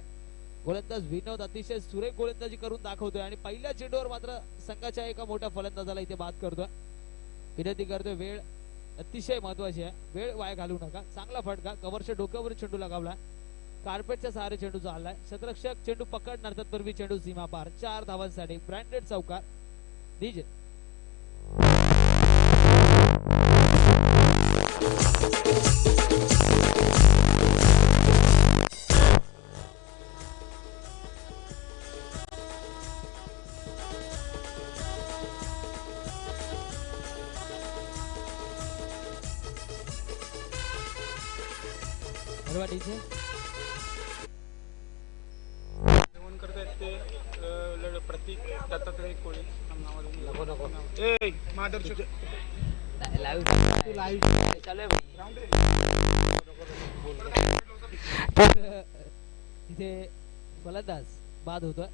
गोलंदाज विनोद अतिशय सुरेख गोलंदाजी करून दाखवतोय आणि पहिल्या चेंडूवर मात्र संघाच्या एका मोठ्या फलंदाजाला इथे बाद करतोय. विनंती करतोय, वेळ अतिशय महत्वाची आहे, वेळ वाया घालवू नका. चांगला फटका कव्हरच्या डोक्यावर चेंडू लगावला. कार्पेटच्या सहारे चेंडू चाललाय. शतरक्षक चेंडू पकडणार तत्पूर्वी चेंडू सीमा पार. 4 धावांसाठी ब्रँडेड चौकार. डीजे डीजे जेवण करतायत ते प्रतीक दत्तात्रय कोळी मादरचोद इथे फलंदाज बाद होतोय.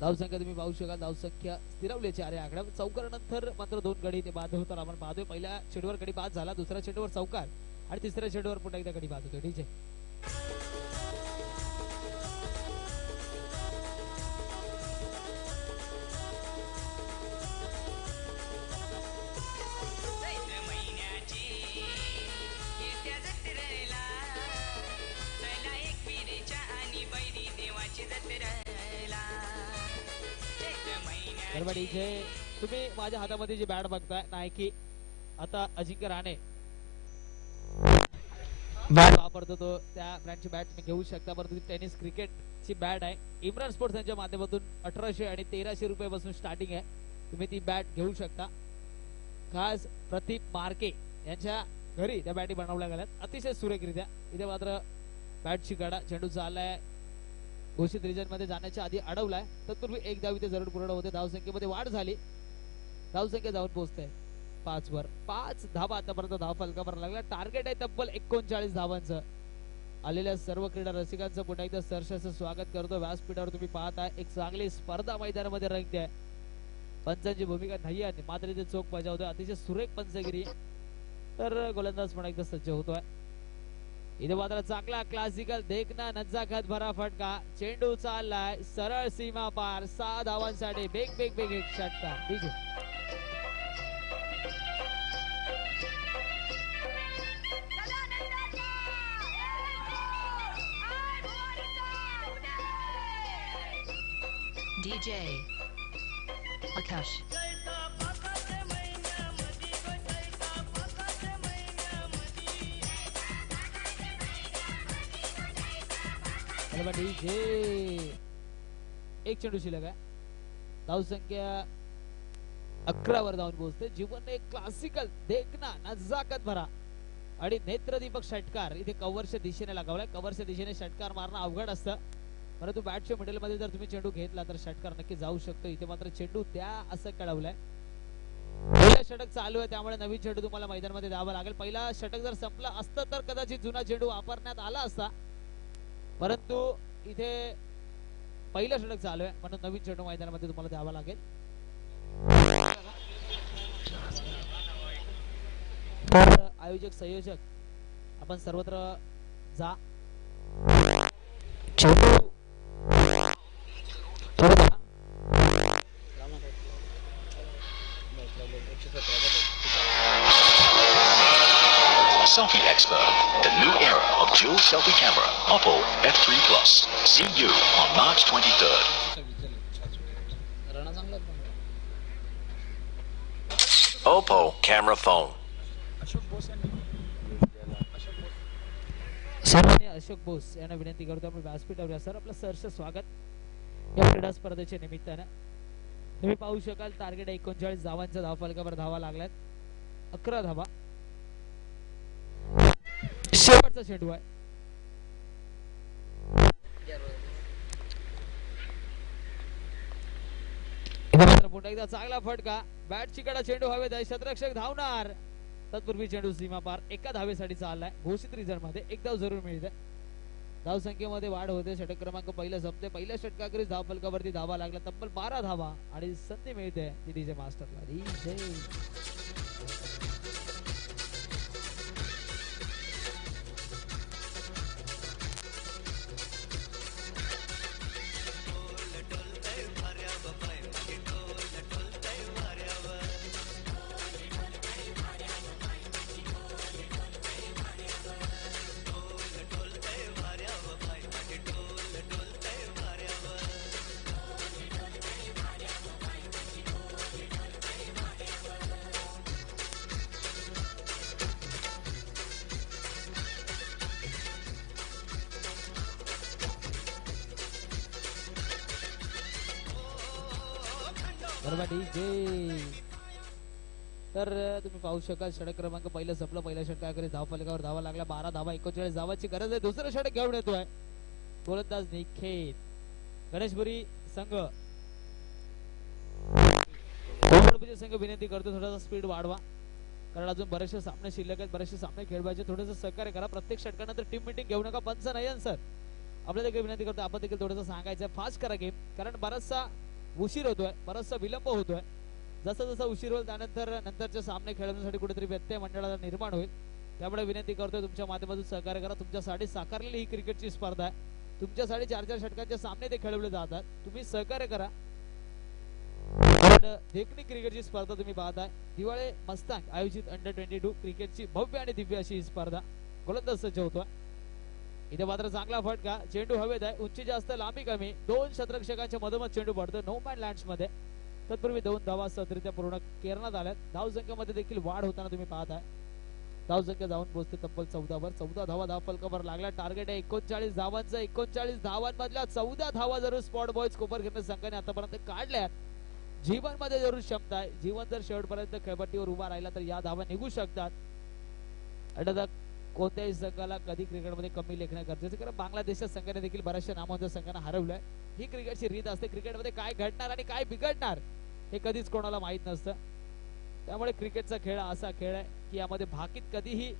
धावसंख्या तुम्ही पाहू शकाल. धावसंख्या स्थिरवली 4 या आकड्यावर. चौकारानंतर मात्र 2 गडी ते बाद होतात आपण पाहतोय. पहिल्या चेंडूवर गडी बाद झाला, दुसऱ्या चेंडूवर चौकार आणि तिसऱ्या चेंडूवर पुन्हा एकदा गडी बाद होतोय. डीजे इथे तुम्ही माझ्या हातामध्ये जी बॅट बघताय नायकी, आता अजिंक्य राणे वापरतो तो त्या ब्रँडची बॅट तुम्ही घेऊ शकता. परंतु टेनिस क्रिकेटची बॅट आहे. इम्रान स्पोर्ट्स यांच्या माध्यमातून 1800 आणि 1300 रुपये पासून स्टार्टिंग आहे. तुम्ही ती बॅट घेऊ शकता. खास प्रदीप मार्के यांच्या घरी त्या बॅटी बनवल्या गेल्यात अतिशय सुरेखरित्या. इथे मात्र बॅटची कडा चेंडू चाललाय. घोषित रिजन मध्ये जाण्याच्या आधी अडवलाय. तत्पूर्वी 1 धाव इथे जरूर पूर्ण होते. धावसंख्येमध्ये वाढ झाली. धावसंख्या जाऊन पोहोचते 5 वर. 5 धावा आतापर्यंत धाव फलकावर लागला. टार्गेट आहे तब्बल 39 धावांचं. आलेल्या सर्व क्रीडा रसिकांचं पुन्हा एकदा सहर्षाचं स्वागत करतो. व्यासपीठावर तुम्ही पाहताय एक चांगली स्पर्धा मैदानामध्ये रंगते आहे. पंचांची भूमिका नाही आहे मात्र इथे चोख बजावतोय. अतिशय सुरेख पंचगिरी. तर गोलंदाज पुन्हा एकदा सज्ज होतोय. इथे मात्र चांगला क्लासिकल देखना नजाकत भरा फटका. चेंडू चाललाय सरळ सीमा पार. 6 धावांसाठी बेग बेग बेग एक षटकार. DJ DJ Akash. डीजे एक चेंडू शिल्लक आहे. धावसंख्या 11 वर जाऊन पोहोचते. जीवन एक क्लासिकल देखना नजाकत भरा आणि नेत्रदीपक षटकार इथे कव्हरच्या दिशेने लगावलाय. कव्हरच्या दिशेने षटकार मारणं अवघड असतं, परंतु बॅटच्या मिडल मध्ये जर तुम्ही चेंडू घेतला तर षटकार नक्की जाऊ शकतो. इथे मात्र चेंडू त्या असं कळवलाय. पहिला षटक चालू आहे त्यामुळे नवीन चेंडू तुम्हाला मैदानामध्ये द्यावा लागेल. पहिला षटक जर संपला असतं तर कदाचित जुना चेंडू वापरण्यात आला असता, परंतु इथे पहिलं षटक चालू आहे म्हणून नवीन चेंडू मैदानामध्ये तुम्हाला द्यावा लागेल. तर आयोजक संयोजक आपण सर्वत्र जा. चेंडू Selfie Expert, the new era of dual selfie camera, Oppo F3 Plus. See you on March 23rd. Oppo camera phone. सन्माननीय अशोक बोस यांना विनंती करतो आपण व्यासपीठावर या. सर आपलं सहर्ष स्वागत या क्रीडा स्पर्धेच्या निमित्तानं. तुम्ही पाहू शकाल टार्गेट 39 धावांच्या धावफलकावर धावा लागल्यात. 11 धावा. शेवटचा चेंडू आहे. इथे मात्र पुन्हा एकदा चांगला फटका. बॅटची कडा चेंडू हवेत आहे. शतरक्षक धावणार. तत्पूर्वी चेंडू सीमा पार. एका धावेसाठी चाललाय. घोषित रिझल्ट मध्ये एक धाव जरूर मिळते. धावसंख्येमध्ये वाढ होते. षटक क्रमांक पहिला संपते. पहिल्या षटकाखेरीज धावफलकावरती धावा लागला तब्बल 12 धावा आणि संधी मिळते ती डीजे मास्टरला. डीजे तर तुम्ही पाहू शकाल षटक क्रमांक पहिलं संपलं. पहिल्या षटकाखेरीज धावफलकावर धावा लागला. 12 धावा. 39 धावाची गरज आहे. दुसरं षटक घेऊन येतोय गोलंदाज निखेत. गणेशपुरी संघ संघ विनंती करतो थोडासा स्पीड वाढवा कारण अजून बरेचसे सामने शिल्लक आहेत. बरेचसे सामने खेळवायचे. थोडंसं सहकार्य करा. प्रत्येक षटकानंतर टीम मीटिंग घेऊ नका. पंच नाही सर आपल्या देखील विनंती करतो आपण देखील थोडंसं सांगायचं फास्ट करा गेम कारण बराचसा उशीर होतोय. बराचसा विलंब होतोय. जसं जसं उशीर होईल त्यानंतर नंतरचे सामने खेळवण्यासाठी कुठेतरी व्यत्यय मंडळाला निर्माण होईल. त्यामुळे विनंती करतोय तुमच्या माध्यमातून सहकार्य करा. तुमच्यासाठी साकारलेली ही क्रिकेटची स्पर्धा आहे. तुमच्यासाठी 4-4 षटकांचे सामने ते खेळवले जातात. तुम्ही सहकार्य करा. देखणी क्रिकेटची स्पर्धा तुम्ही पाहताय. दिवाळे मस्तांग आयोजित अंडर 22 क्रिकेटची भव्य आणि दिव्य अशी ही स्पर्धा. गोलंदाज सज्ज होतोय. इथे मात्र चांगला फटका. चेंडू हवेत आहे. उंची जास्त लांबी कमी. 2 शतरक्षकांच्या मधोमध चेंडू पडतो नो मॅन लँड्स मध्ये. तत्पूर्वी 2 धावा सत्रित्या पूर्ण करण्यात आल्यात. धावसंख्येमध्ये देखील वाढ होताना तुम्ही पाहताय. धावसंख्या जाऊन पोहोचते तब्बल 14 वर. 14 धावा धावफलकावर लागला. टार्गेट आहे 39 धावांचं. 39 धावांमधल्या 14 धावा जरूर स्पॉट बॉयज कोपर घेण्याच्या संघाने आतापर्यंत काढल्यात. जीवनमध्ये जरूर क्षमता आहे. जीवन जर शेवटपर्यंत खेळपट्टीवर उभा राहिला तर या धावा निघू शकतात. आता कोणत्याही संघाला कधी क्रिकेटमध्ये कमी लेखणं गरजेचं कारण बांगलादेशच्या संघाने देखील बऱ्याचशा नामवंत संघांना हरवलंय. ही क्रिकेटची रीत असते. क्रिकेटमध्ये काय घडणार आणि काय बिघडणार हे कधीच कोणाला माहित नसतं. त्यामुळे क्रिकेटचा खेळ असा खेळ आहे की यामध्ये भाकीत कधीही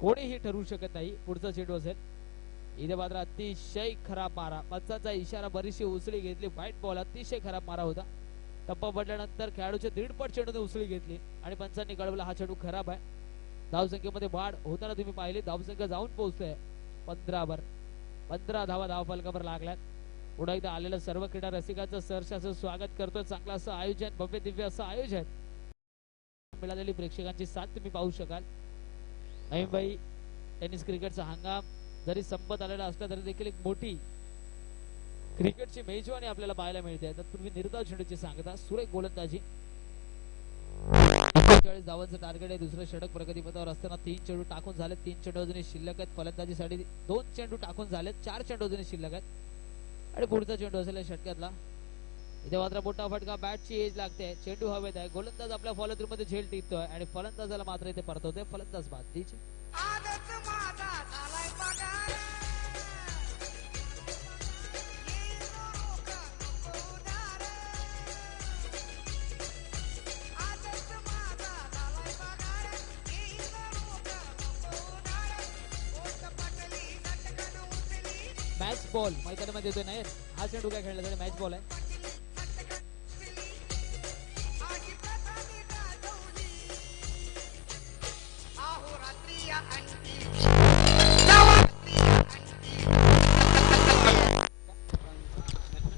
कोणीही ठरवू शकत नाही. पुढचा चेंडू असेल. इथे मात्र अतिशय खराब मारा. पंचांचा इशारा बरीचशी उसळी घेतली. व्हाईट बॉल अतिशय खराब मारा होता. टप्पा पडल्यानंतर खेळाडूच्या 1.5 पट चेंडूने उसळी घेतली आणि पंचांनी कळवला हा चेंडू खराब आहे. धावसंख्येमध्ये वाढ होताना तुम्ही पाहिली. धावसंख्या जाऊन पोहोचते 15 वर. 15 धावा धावफलकावर लागल्यात. पुढे एकदा आलेल्या सर्व क्रीडा रसिकांचं सहर्षाचं स्वागत करतोय. चांगलं असं आयोजन भव्य दिव्य असं आयोजन. मिळालेली प्रेक्षकांची साथ तुम्ही पाहू शकाल. नवीनबाई टेनिस क्रिकेटचा हंगाम जरी संपत आलेला असला तरी देखील एक मोठी क्रिकेटची मेजवानी आपल्याला पाहायला मिळते. तत्पूर्वी निर्धाव चेंडूची सांगता. सुरेख गोलंदाजी. 39 धावांचं टार्गेट आहे. दुसरं षटक प्रगतीपथावर असताना 3 चेंडू टाकून झालेत. 3 चेंडू अजूनही शिल्लक आहेत. फलंदाजीसाठी 2 चेंडू टाकून झालेत. 4 चेंडू अजूनही शिल्लक आहेत आणि पुढचा चेंडू असेल षटकातला. इथे मात्र मोठा फटका. बॅटची एज लागते. चेंडू हवेत आहे. गोलंदाज आपल्या फॉलो थ्रू मध्ये झेल टिकतोय आणि फलंदाजाला मात्र इथे परतवतोय. फलंदाज बाद. डीजे मॅच बॉल मैदानामध्ये येतोय नाही. हा चेंडू काय खेळला तरी मॅच बॉल आहे.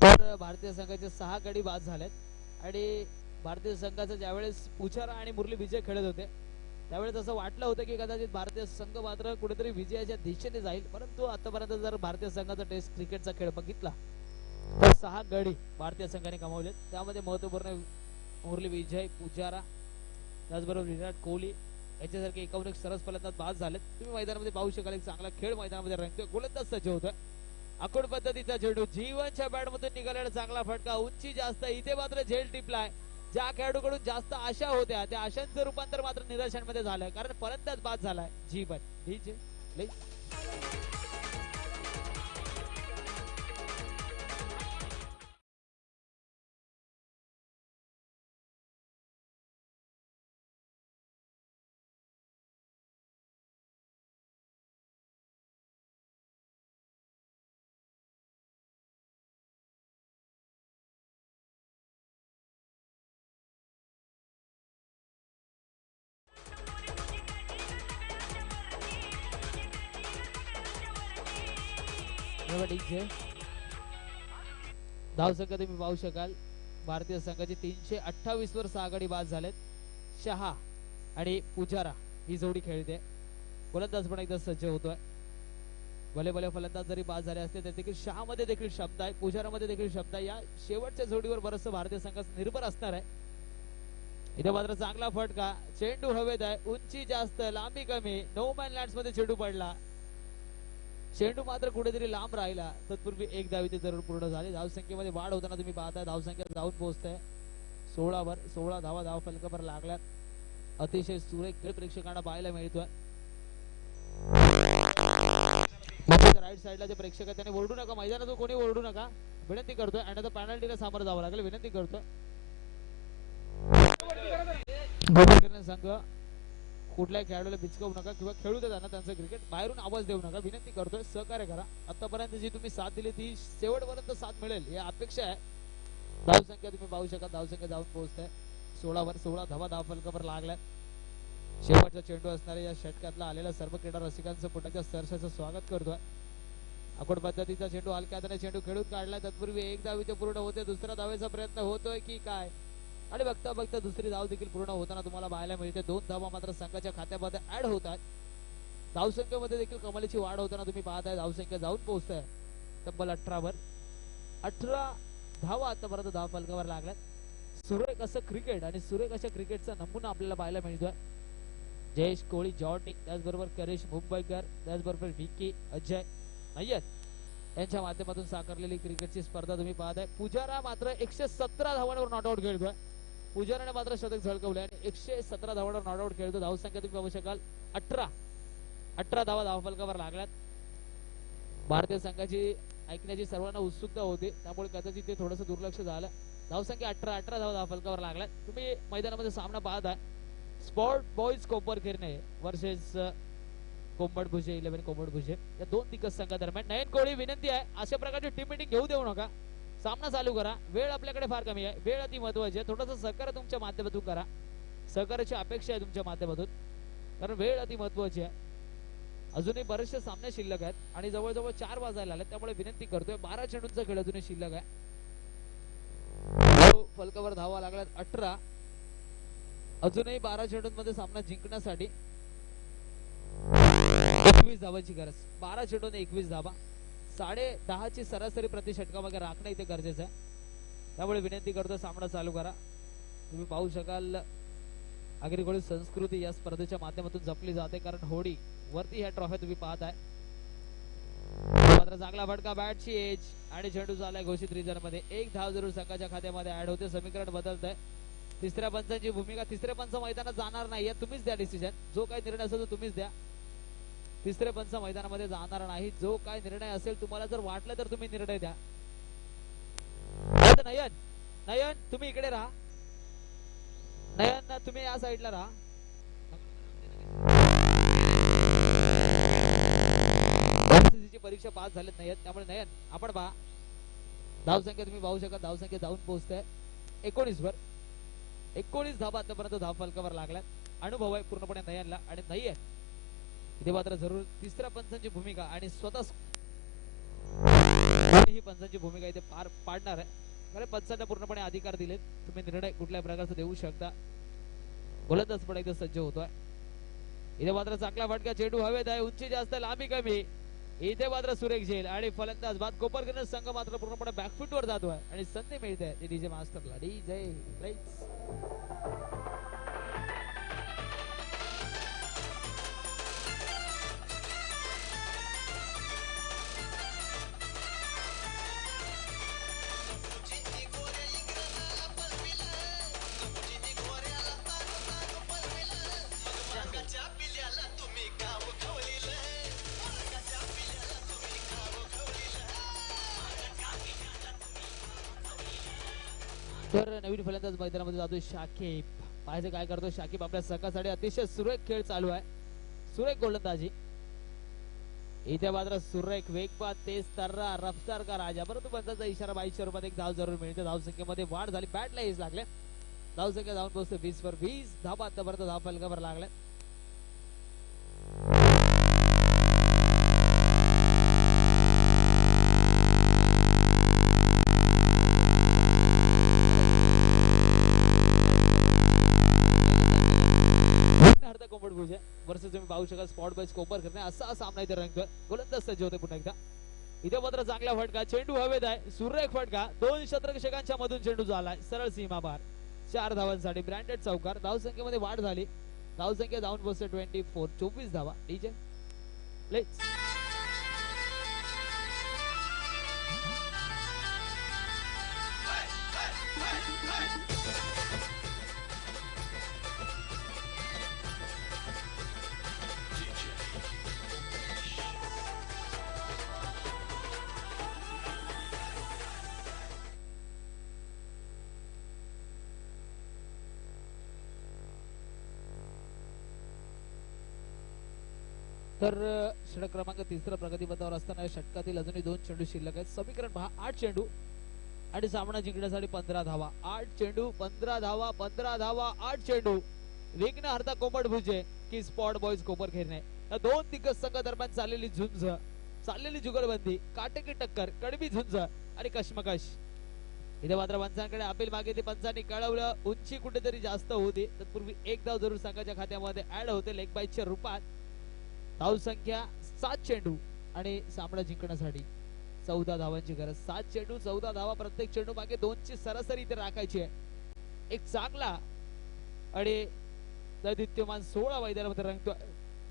तर भारतीय संघाचे 6 गडी बाद झालेत आणि भारतीय संघाचा ज्यावेळेस पुजारा आणि मुरली विजय खेळत होते त्यावेळेस असं वाटलं होतं की कदाचित भारतीय संघ मात्र कुठेतरी विजयाच्या दिशेने जाईल. परंतु आतापर्यंत जर भारतीय संघाचा टेस्ट क्रिकेटचा खेळ बघितला तर 6 गडी भारतीय संघाने कमावलेत. त्यामध्ये महत्वपूर्ण मुरली विजय, पुजारा, त्याचबरोबर विराट कोहली यांच्यासारखे एकावर एक सरस फलंदाज बाद झालेत. तुम्ही मैदानामध्ये पाहू शकाल एक चांगला खेळ मैदानामध्ये रंगतोय. गोलंदाज सज्ज होतोय आखूड पद्धतीचा चेंडू जीवनच्या बॅट मधून निघालेला चांगला फटका, उंची जास्त, इथे मात्र झेल टिपलाय. ज्या खेळाडूकडून जास्त आशा होत्या त्या आशांचं रूपांतर मात्र निराशांमध्ये झालं, कारण फलंदाज बाद झालाय जीवन. DJ please. डीजे धाव संख्या तुम्ही पाहू शकाल. भारतीय संघाची 328 वर 6 गडी बाद झालेत. शहा आणि पुजारा ही जोडी खेळते. गोलंदाज पण एकदा सज्ज होतोय. भले भले फलंदाज जरी बाद झाले असते तरी देखील शहा मध्ये देखील क्षमता आहे, पुजारामध्ये देखील क्षमता आहे. या शेवटच्या जोडीवर बरंच भारतीय संघाचं निर्भर असणार आहे. इथे मात्र चांगला फटका, चेंडू हवेत आहे, उंची जास्त, लांबी कमी, नो मॅन लँड्स मध्ये चेंडू पडला. चेंडू मात्र कुठेतरी लांब राहिला. तत्पूर्वी एक धाव इथे जरूर पूर्ण झाली. धावसंख्येमध्ये वाढ होताना तुम्ही पाहताय. धावसंख्या जाऊन पोहोचते 16 वर. 16 धावा धाव फलकावर लागल्यात. अतिशय सुरेख खेळ प्रेक्षकांना पाहायला मिळतोय. राईट साईडला जे प्रेक्षक आहेत त्यांनी ओरडू नका, मैदानातून कोणी ओरडू नका विनंती करतोय. आणि आता पॅनल्टीला सामोरं जावं लागेल विनंती करतोय. संघ कुठल्याही खेळाडूला बिचकवू नका किंवा खेळू दे त्यांना त्यांचं क्रिकेट. बाहेरून आवाज देऊ नका विनंती करतोय. सहकार्य करा. आतापर्यंत जी तुम्ही साथ दिली ती शेवटपर्यंत साथ मिळेल ही अपेक्षा आहे. धावसंख्या तुम्ही पाहू शकाल. धावसंख्या जाऊन पोहोचते 16 वर. 16 धावा धाव फलकावर लागल्या. शेवटचा चेंडू असणाऱ्या या षटकातला आलेल्या सर्व क्रीडा रसिकांचं पुण्याच्या सहर्षाचं स्वागत करतोय. आखूड पद्धतीचा चेंडू हलक्या हाताने चेंडू खेळून काढलाय. तत्पूर्वी एक धाव इथे पूर्ण होते. दुसऱ्या धावेचा प्रयत्न होतोय की काय, आणि बघता बघता दुसरी धाव देखील पूर्ण होताना तुम्हाला पाहायला मिळते. 2 धावा मात्र संघाच्या खात्यामध्ये ऍड होतात. धावसंख्येमध्ये देखील कमालीची वाढ होताना तुम्ही पाहताय. धावसंख्या जाऊन पोहोचताय तब्बल 18 वर. 18 धावा आतापर्यंत धाव फलकावर लागल्यात. सुरेख असं क्रिकेट आणि सुरेख अशा क्रिकेटचा नमुना आपल्याला पाहायला मिळतोय. जयेश कोळी, जॉर्डी, त्याचबरोबर करेश मुंबईकर, त्याचबरोबर विकी, अजय अय्यर यांच्या माध्यमातून साकारलेली क्रिकेटची स्पर्धा तुम्ही पाहताय. पुजारा मात्र 117 धावांवर नॉट आउट खेळतोय. पुजाराने मात्र शतक झळकवले आणि 117 धावांवर नॉट आउट खेळतो. धावसंख्या तुम्ही पाहू शकाल 18 धावा धावफलकावर लागल्यात. भारतीय संघाची ऐकण्याची सर्वांना उत्सुकता होती, त्यामुळे कदाचित ते थोडंसं दुर्लक्ष झालं. धावसंख्या 18 धावा धावफलकावर लागल्यात. तुम्ही मैदानामध्ये सामना पाहताय. स्पोर्ट बॉईज कोपरखिरणे वर्सेस कोंबड भुजे 11 कोंबड भुजे या दोन दिग्गज संघादरम्यान. नयन कोळी विनंती आहे अशा प्रकारची टीम मीटिंग घेऊ देऊ नका. सामना चालू करा. वेळ आपल्याकडे फार कमी आहे. वेळ अति महत्वाची आहे. थोडंसं सहकार्य तुमच्या माध्यमातून करा. सहकार्याची अपेक्षा आहे तुमच्या माध्यमातून, कारण वेळ अति महत्वाची आहे. अजूनही बरेचसे सामने शिल्लक आहेत आणि जवळजवळ 4 वाजायला आले, त्यामुळे विनंती करतोय 12 चेंडूंचा खेळ अजूनही शिल्लक आहे. फलकावर धावा लागल्यात 18. अजूनही 12 चेंडूंमध्ये सामना जिंकण्यासाठी 21 धावांची गरज. 12 चेंडूने 21 धावा. 10.5ची सरासरी प्रति षटकामागे राखणं इथे गरजेचं आहे. त्यामुळे विनंती करतो सामना चालू करा. तुम्ही पाहू शकाल आगरीकोळी संस्कृती या स्पर्धेच्या माध्यमातून जपली जाते, कारण होडी वरती ह्या ट्रॉफ्या तुम्ही पाहताय. मात्र चांगला फटका, बॅटची एज आणि चेंडू झालाय घोषित रिझन मध्ये. 1 धाव जरूर संघाच्या खात्यामध्ये ऍड होते. समीकरण बदलत आहे. तिसऱ्या पंचांची भूमिका. तिसरे पंच मैदानात जाणार नाही, तुम्हीच द्या डिसिजन. जो काही निर्णय असेल तो तुम्हीच द्या. तिसरे पंच मैदानामध्ये जाणार नाही. जो काय निर्णय असेल तुम्हाला जर वाटलं तर तुम्ही निर्णय द्या. नयन, नयन तुम्ही इकडे राहा. नयन तुम्ही या साईडला राहा. परीक्षा पास झालेत नयन, त्यामुळे नयन आपण पहा. धावसंख्या तुम्ही पाहू शकता. धावसंख्या जाऊन पोहोचते 19 वर. 19 धावा आतापर्यंत धाव फलकावर लागल्यात. अनुभव आहे पूर्णपणे नयनला. आणि नयन इथे मात्र जरूर तिसऱ्या पंचांची भूमिका आणि स्वतः ही पंचांची भूमिका इथे पार पाडणार आहे. कारण पंचांना पूर्णपणे अधिकार दिलेत. तुम्ही निर्णय कुठल्या प्रकारचा देऊ शकता. गोलंदाज पण इथे सज्ज होतोय. इथे मात्र चांगला फटका, चेंडू हवेत आहे, उंची जास्त, लांबी कमी. इथे मात्र सुरेख झेल आणि फलंदाज बाद. कोपरखिरणे संघ मात्र पूर्णपणे बॅकफुट वर जातोय आणि संधी मिळते डीजे मास्टरला. डीजे तर नवीन फलंदाज मैदानामध्ये जातोय शाकिब. पाहायचं काय करतो शाकिब आपल्या संघासाठी. अतिशय सुरेख खेळ चालू आहे, सुरेख गोलंदाजी. इथे मात्र सुरेख वेगवान तेज तर्रा रफ्तार का राजा. परंतु पंचाचा इशारा 22 रुपयात एक धाव जरूर मिळते. धावसंख्येमध्ये वाढ झाली, बॅटला एज लागले. धावसंख्या जाऊन पोहोचते 20 वर 20 धावा. आतापर्यंत धाव फलकावर लागल्या. वर्सेस तुम्ही पाहू शकाल स्पॉट बाय स्कोपर करणे असा सामना इथे रंगतोय. गोलंदाज सज्ज होते पुन्हा एकदा. इथे मात्र चांगला फटका, चेंडू हवेत आहे, सुरेख फटका. 2 शतकषकांच्या मधून चेंडू झालाय सरळ सीमा बार. 4 धावांसाठी ब्रँडेड चौकार. धावसंख्येमध्ये वाढ झाली. धावसंख्या जाऊन पोहोचते 24 24 धावा. डीजे लेट्स तर षटक क्रमांक 3 प्रगतीपथावर असताना षटकातील अजूनही 2 चेंडू शिल्लक आहेत. समीकरण पहा 8 चेंडू आणि सामना जिंकण्यासाठी 15 धावा. 8 चेंडू 15 धावा 15 धावा 8 चेंडू. विघ्न हरता कोंबड भुजे की स्पॉट बॉयज कोपर खेळणे. या 2 दिग्गज संघादरम्यान चाललेली झुंज, चाललेली जुगलबंदी, काटेकी टक्कर, कडवी झुंज आणि कश्मकश. इथे मात्र पंचांकडे अपील मागितली. पंचांनी कळवलं उंची कुठेतरी जास्त होती. तत्पूर्वी एक धाव जरूर संघाच्या खात्यामध्ये ऍड होते लेग बाईच्या रूपात. धाव संख्या 7 चेंडू आणि सामना जिंकण्यासाठी 14 धावांची गरज. 7 चेंडू 14 धावा. प्रत्येक चेंडू मागे 2 ची सरासरी इथे राखायची आहे. एक चांगला आणि दैदित्यमान 16 मैदानामध्ये रंगतो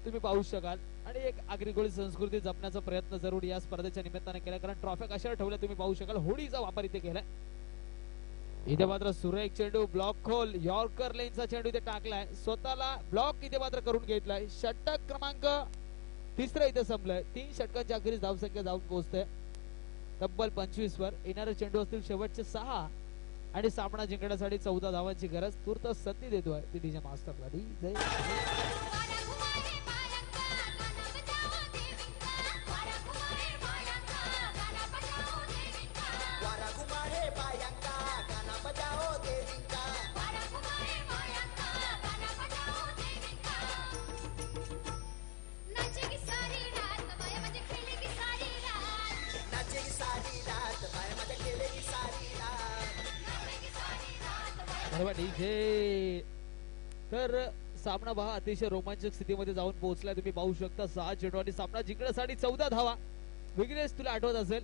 तुम्ही पाहू शकाल. आणि एक आगरी संस्कृती जपण्याचा प्रयत्न जरूर या स्पर्धेच्या निमित्ताने केला. कारण ट्रॉफ्या कशा ठेवल्या तुम्ही पाहू शकाल. होडीचा वापर इथे केलाय. इथे मात्र सुरेख चेंडू ब्लॉक खोल यॉर्कर लेनचा चेंडू इथे टाकलाय. स्वतःला ब्लॉक इथे मात्र करून घेतलाय. षटक क्रमांक 3 इथे संपलाय. 3 षटकांच्या अखेरीस धावसंख्या जाऊन पोहोचते तब्बल 25 वर. येणारे चेंडू असतील शेवटचे 6 आणि सामना जिंकण्यासाठी 14 धावांची गरज. तूर्त संधी देतोय ती डीजे मास्टरला. DJ DJ. तर सामना पहा अतिशय रोमांचक स्थितीमध्ये जाऊन पोहोचलाय तुम्ही पाहू शकता. 6 चेंडू आणि सामना जिंकण्यासाठी 14 धावा. विघ्नेश तुला आठवत असेल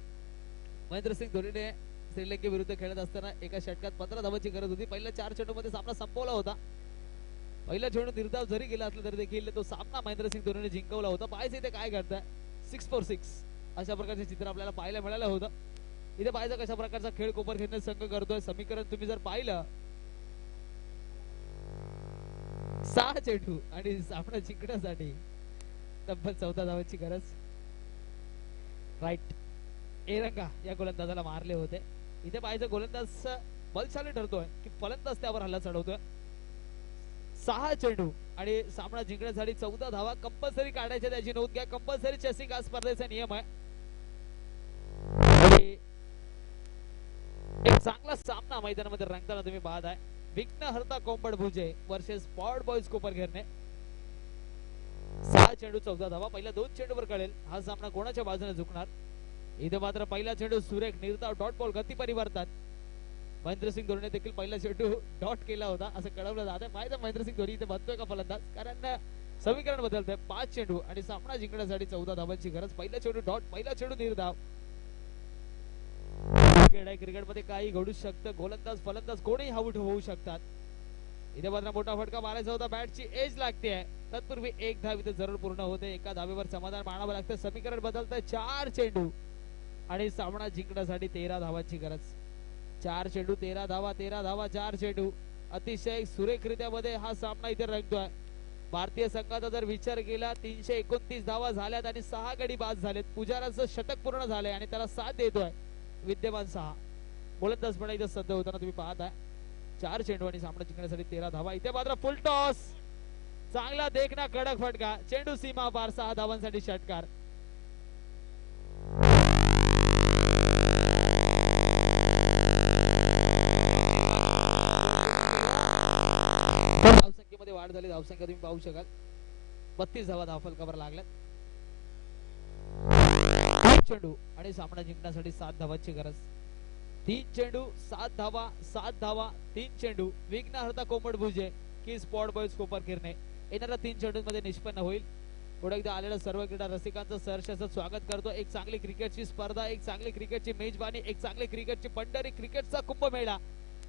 महेंद्रसिंग धोनीने श्रीलंकेविरुद्ध खेळत असताना एका षटकात 15 धावांची गरज होती. पहिल्या 4 चेंडू मध्ये सामना संपवला होता. पहिला चेंडू निर्धाव जरी गेला असला तरी देखील तो सामना महेंद्रसिंग धोनीने जिंकवला होता. पाहायचं इथे काय करताय. 6 for 6 अशा प्रकारचे चित्र आपल्याला पाहायला मिळालं होतं. इथे पाहायचं कशा प्रकारचा खेळ कोपर खेळणे संघ करतोय. समीकरण तुम्ही जर पाहिलं 6 चेंडू आणि सामना जिंकण्यासाठी तब्बल 14 धावांची गरज. राईट एरंगा या गोलंदाजाला मारले होते. इथे पाहायचं गोलंदाज बलशाली ठरतोय की फलंदाज त्यावर हल्ला चढवतोय. 6 चेंडू आणि सामना जिंकण्यासाठी 14 धावा कंपल्सरी काढायच्या. त्याची नोंद घ्या. कंपल्सरी चेसिंग हा स्पर्धेचा नियम आहे. एक चांगला सामना मैदानामध्ये रंगताना तुम्ही पाहत आहे. विघ्नहर्ता कोंबड भुजे वर्सेस स्पॉट बॉयज कोपर घेरणे. 6 चेंडू 14 धावा. पहिल्या 2 चेंडूवर कळेल हा सामना कोणाच्या बाजूने झुकणार. इथे मात्र पहिला चेंडू सुरेख निर्धाव डॉट बॉल गती परिवर्तन. महेंद्रसिंग धोनीने देखील पहिला चेंडू डॉट केला होता असं कळवलं जातं. माहिती महेंद्रसिंग धोनी इथे बनतोय का फलंदाज. कारण समीकरण बदलतंय. 5 चेंडू आणि सामना जिंकण्यासाठी 14 धावांची गरज. पहिला चेंडू डॉट, पहिला चेंडू निर्धाव. क्रिकेट मध्ये काही घडू शकतं. गोलंदाज फलंदाज कोणीही आऊट होऊ शकतात. इथे मात्र मोठा फटका मारायचा होता. बॅटची एज लागते. तत्पूर्वी एक धाव इथे जरूर पूर्ण होते. एका धावेवर समाधान मानावं लागतं. समीकरण बदलतंय. 4 चेंडू आणि सामना जिंकण्यासाठी 13 धावांची गरज. 4 चेंडू 13 धावा 13 धावा 4 चेंडू. अतिशय सुरेखरित्या मध्ये हा सामना इथे रंगतोय. भारतीय संघाचा जर विचार केला 329 धावा झाल्यात आणि 6 गडी बाद झालेत. पुजाराचं षटक पूर्ण झालंय आणि त्याला साथ देतोय विद्यमान 6. गोलंदाज पण इथे सध्या होताना तुम्ही पाहताय. 4 चेंडू आणि सामना जिंकण्यासाठी 13 धावा. इथे मात्र फुल टॉस, चांगला देखना कडक फटका, चेंडू सीमा पार, 6 धावांसाठी षटकार. धावसंख्येमध्ये वाढ झाली. धावसंख्या तुम्ही पाहू शकाल 32 धावा धावफलकावर लागल्यात. 3 चेंडू आणि सामना जिंकण्यासाठी 7 धावांची गरज. 3 चेंडू 7 धावा, 7 धावा 3 चेंडू. विघ्नहर्ता कोमट भुजे की स्पॉट बॉयज कोपर किरणे येणाऱ्या 3 चेंडूंमध्ये निष्पन्न होईल. पुढे एकदा आलेल्या सर्व क्रीडा रसिकांचं सहर्षाचं स्वागत करतो. एक चांगली क्रिकेटची स्पर्धा, एक चांगली क्रिकेटची मेजबानी, एक चांगली क्रिकेटची पंढरी, क्रिकेटचा कुंभमेळा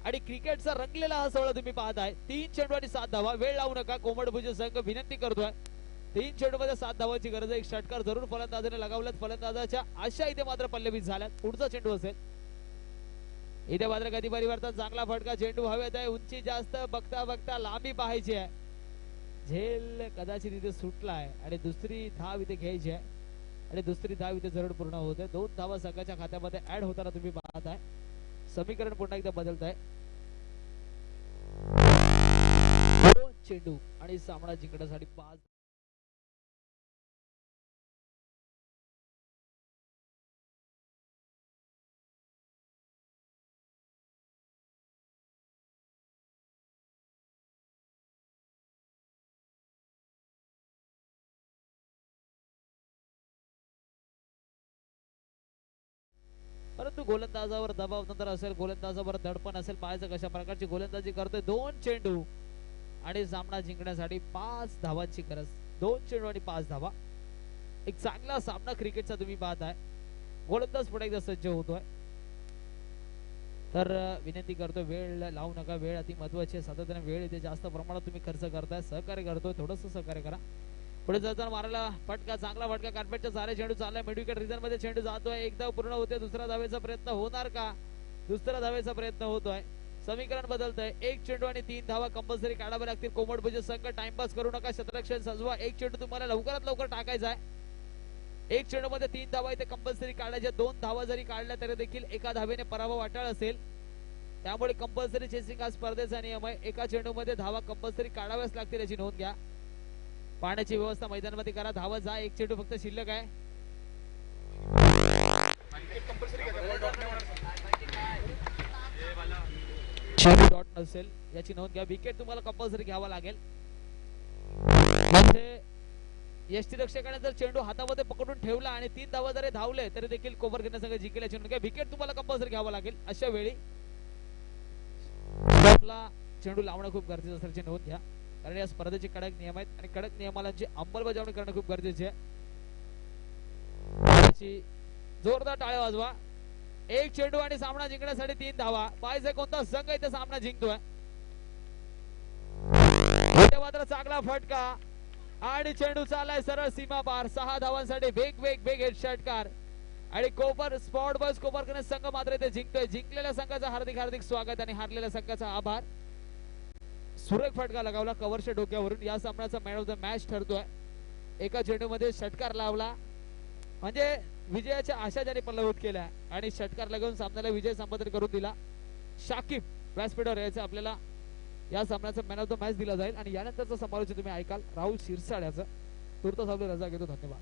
आणि क्रिकेटचा रंगलेला हा सोहळा तुम्ही पाहताय. 3 चेंडू आणि 7 धावा. वेळ लावू नका, कोमट भुजे संघ विनंती करतोय. 3 चेंडू मध्ये 7 धावांची गरज आहे. एक षटकार जरूर फलंदाजाने लगावल्यात. फलंदाजाच्या आशा इथे मात्र पल्लवीत झाल्यात. पुढचा चेंडू असेल इथे मात्र गती परिवर्तन, चांगला फटका, चेंडू हवेत आहे. उंची जास्त, बघता बघता लांबी पाहायची आहे. झेल कदाचित इथे सुटला आहे आणि दुसरी धाव इथे घ्यायची आहे आणि दुसरी धाव इथे जरूर पूर्ण होते. 2 धावा संघाच्या खात्यामध्ये ऍड होताना तुम्ही पाहताय. समीकरण पुन्हा एकदा बदलत आहे. 2 चेंडू आणि सामना जिंकण्यासाठी 5. परंतु गोलंदाजावर दबाव नंतर असेल, गोलंदाजावर दडपण असेल. पाहायचं कशा प्रकारची गोलंदाजी करतोय. 2 चेंडू आणि सामना जिंकण्यासाठी 5 धावांची गरज. 2 चेंडू आणि 5 धावा. एक चांगला सामना क्रिकेटचा तुम्ही पाहताय. गोलंदाज पुढे एकदा सज्ज होतोय. तर विनंती करतोय वेळ लावू नका. वेळ अति महत्वाची आहे. सातत्याने वेळ इथे जास्त प्रमाणात तुम्ही खर्च करताय. सहकार्य करतोय, थोडस सहकार्य करा. पुढे जाताना मारायला फटका, चांगला फटका, कार्पेटच्या सारे चेंडू चाललाय. मिड विकेट रिझन मध्ये चेंडू जातोय. एकदा पूर्ण होते. दुसरा धावेचा प्रयत्न होणार का? दुसरा धावेचा प्रयत्न होतोय. समीकरण बदलतंय. 1 चेंडू आणि 3 धावा कंपल्सरी काढावे लागतील. कोमट भुजे संघ टाइमपास करू नका, शतरक्षण सजवा. 1 चेंडू तुम्हाला लवकरात लवकर टाकायचा आहे. 1 चेंडू मध्ये 3 धावा इथे कंपल्सरी काढायच्या. 2 धावा जरी काढल्या तरी देखील एका धावेने पराभव वाटाळ असेल. त्यामुळे कंपल्सरी चेसिंग हा स्पर्धेचा नियम आहे. एका चेंडू मध्ये धावा कंपल्सरी काढाव्याच लागतील याची नोंद घ्या. पाण्याची व्यवस्था मैदानामध्ये करा. धावा जा. 1 चेंडू फक्त शिल्लक आहे. चेंडू डॉट नसेल याची नोंद घ्या. विकेट तुम्हाला कंपल्सरी घ्यावा लागेल. म्हणजे यष्टीरक्षकाने जर चेंडू हातामध्ये पकडून ठेवला आणि 3 धावा जरी धावले तरी देखील कोपर घेण्यासंग जिंकेल याची नोंद घ्या. विकेट तुम्हाला कंपल्सरी घ्यावा लागेल. अशा वेळी चेंडू लावणं खूप गरजेचं असल्याची नोंद घ्या. कारण या स्पर्धेचे कडक नियम आहेत आणि कडक नियमांची अंमलबजावणी करणं खूप गरजेचे आहे. जोरदार टाळ्या वाजवा. 1 चेंडू आणि सामना जिंकण्यासाठी 3 धावा. पाहिजे कोणता संघ इथे सामना जिंकतोय. मात्र चांगला फटका आणि चेंडू चाललाय सरळ सीमा पार. 6 धावांसाठी वेग वेग वेग हे षटकार आणि कोपर स्पॉट बॉयज कोपरकरने संघ मात्र इथे जिंकतोय. जिंकलेल्या संघाचा हार्दिक हार्दिक स्वागत आणि हारलेल्या संघाचा आभार. सुरेख फटका लगावला कव्हरच्या डोक्यावरून. या सामन्याचा मॅन ऑफ द मॅच ठरतोय. एका चेंडू मध्ये षटकार लावला म्हणजे विजयाच्या आशा ज्याने पल्लवित केल्या आणि षटकार लगावून सामन्याला विजय संपादन करून दिला. शाकिब व्यासपीठावर यायचं आपल्याला या सामन्याचा मॅन ऑफ द मॅच दिला जाईल आणि यानंतरचं समालोचन तुम्ही ऐकाल राहुल शिरसाळ याचं. तुर्तास आपली रजा घेतो. धन्यवाद.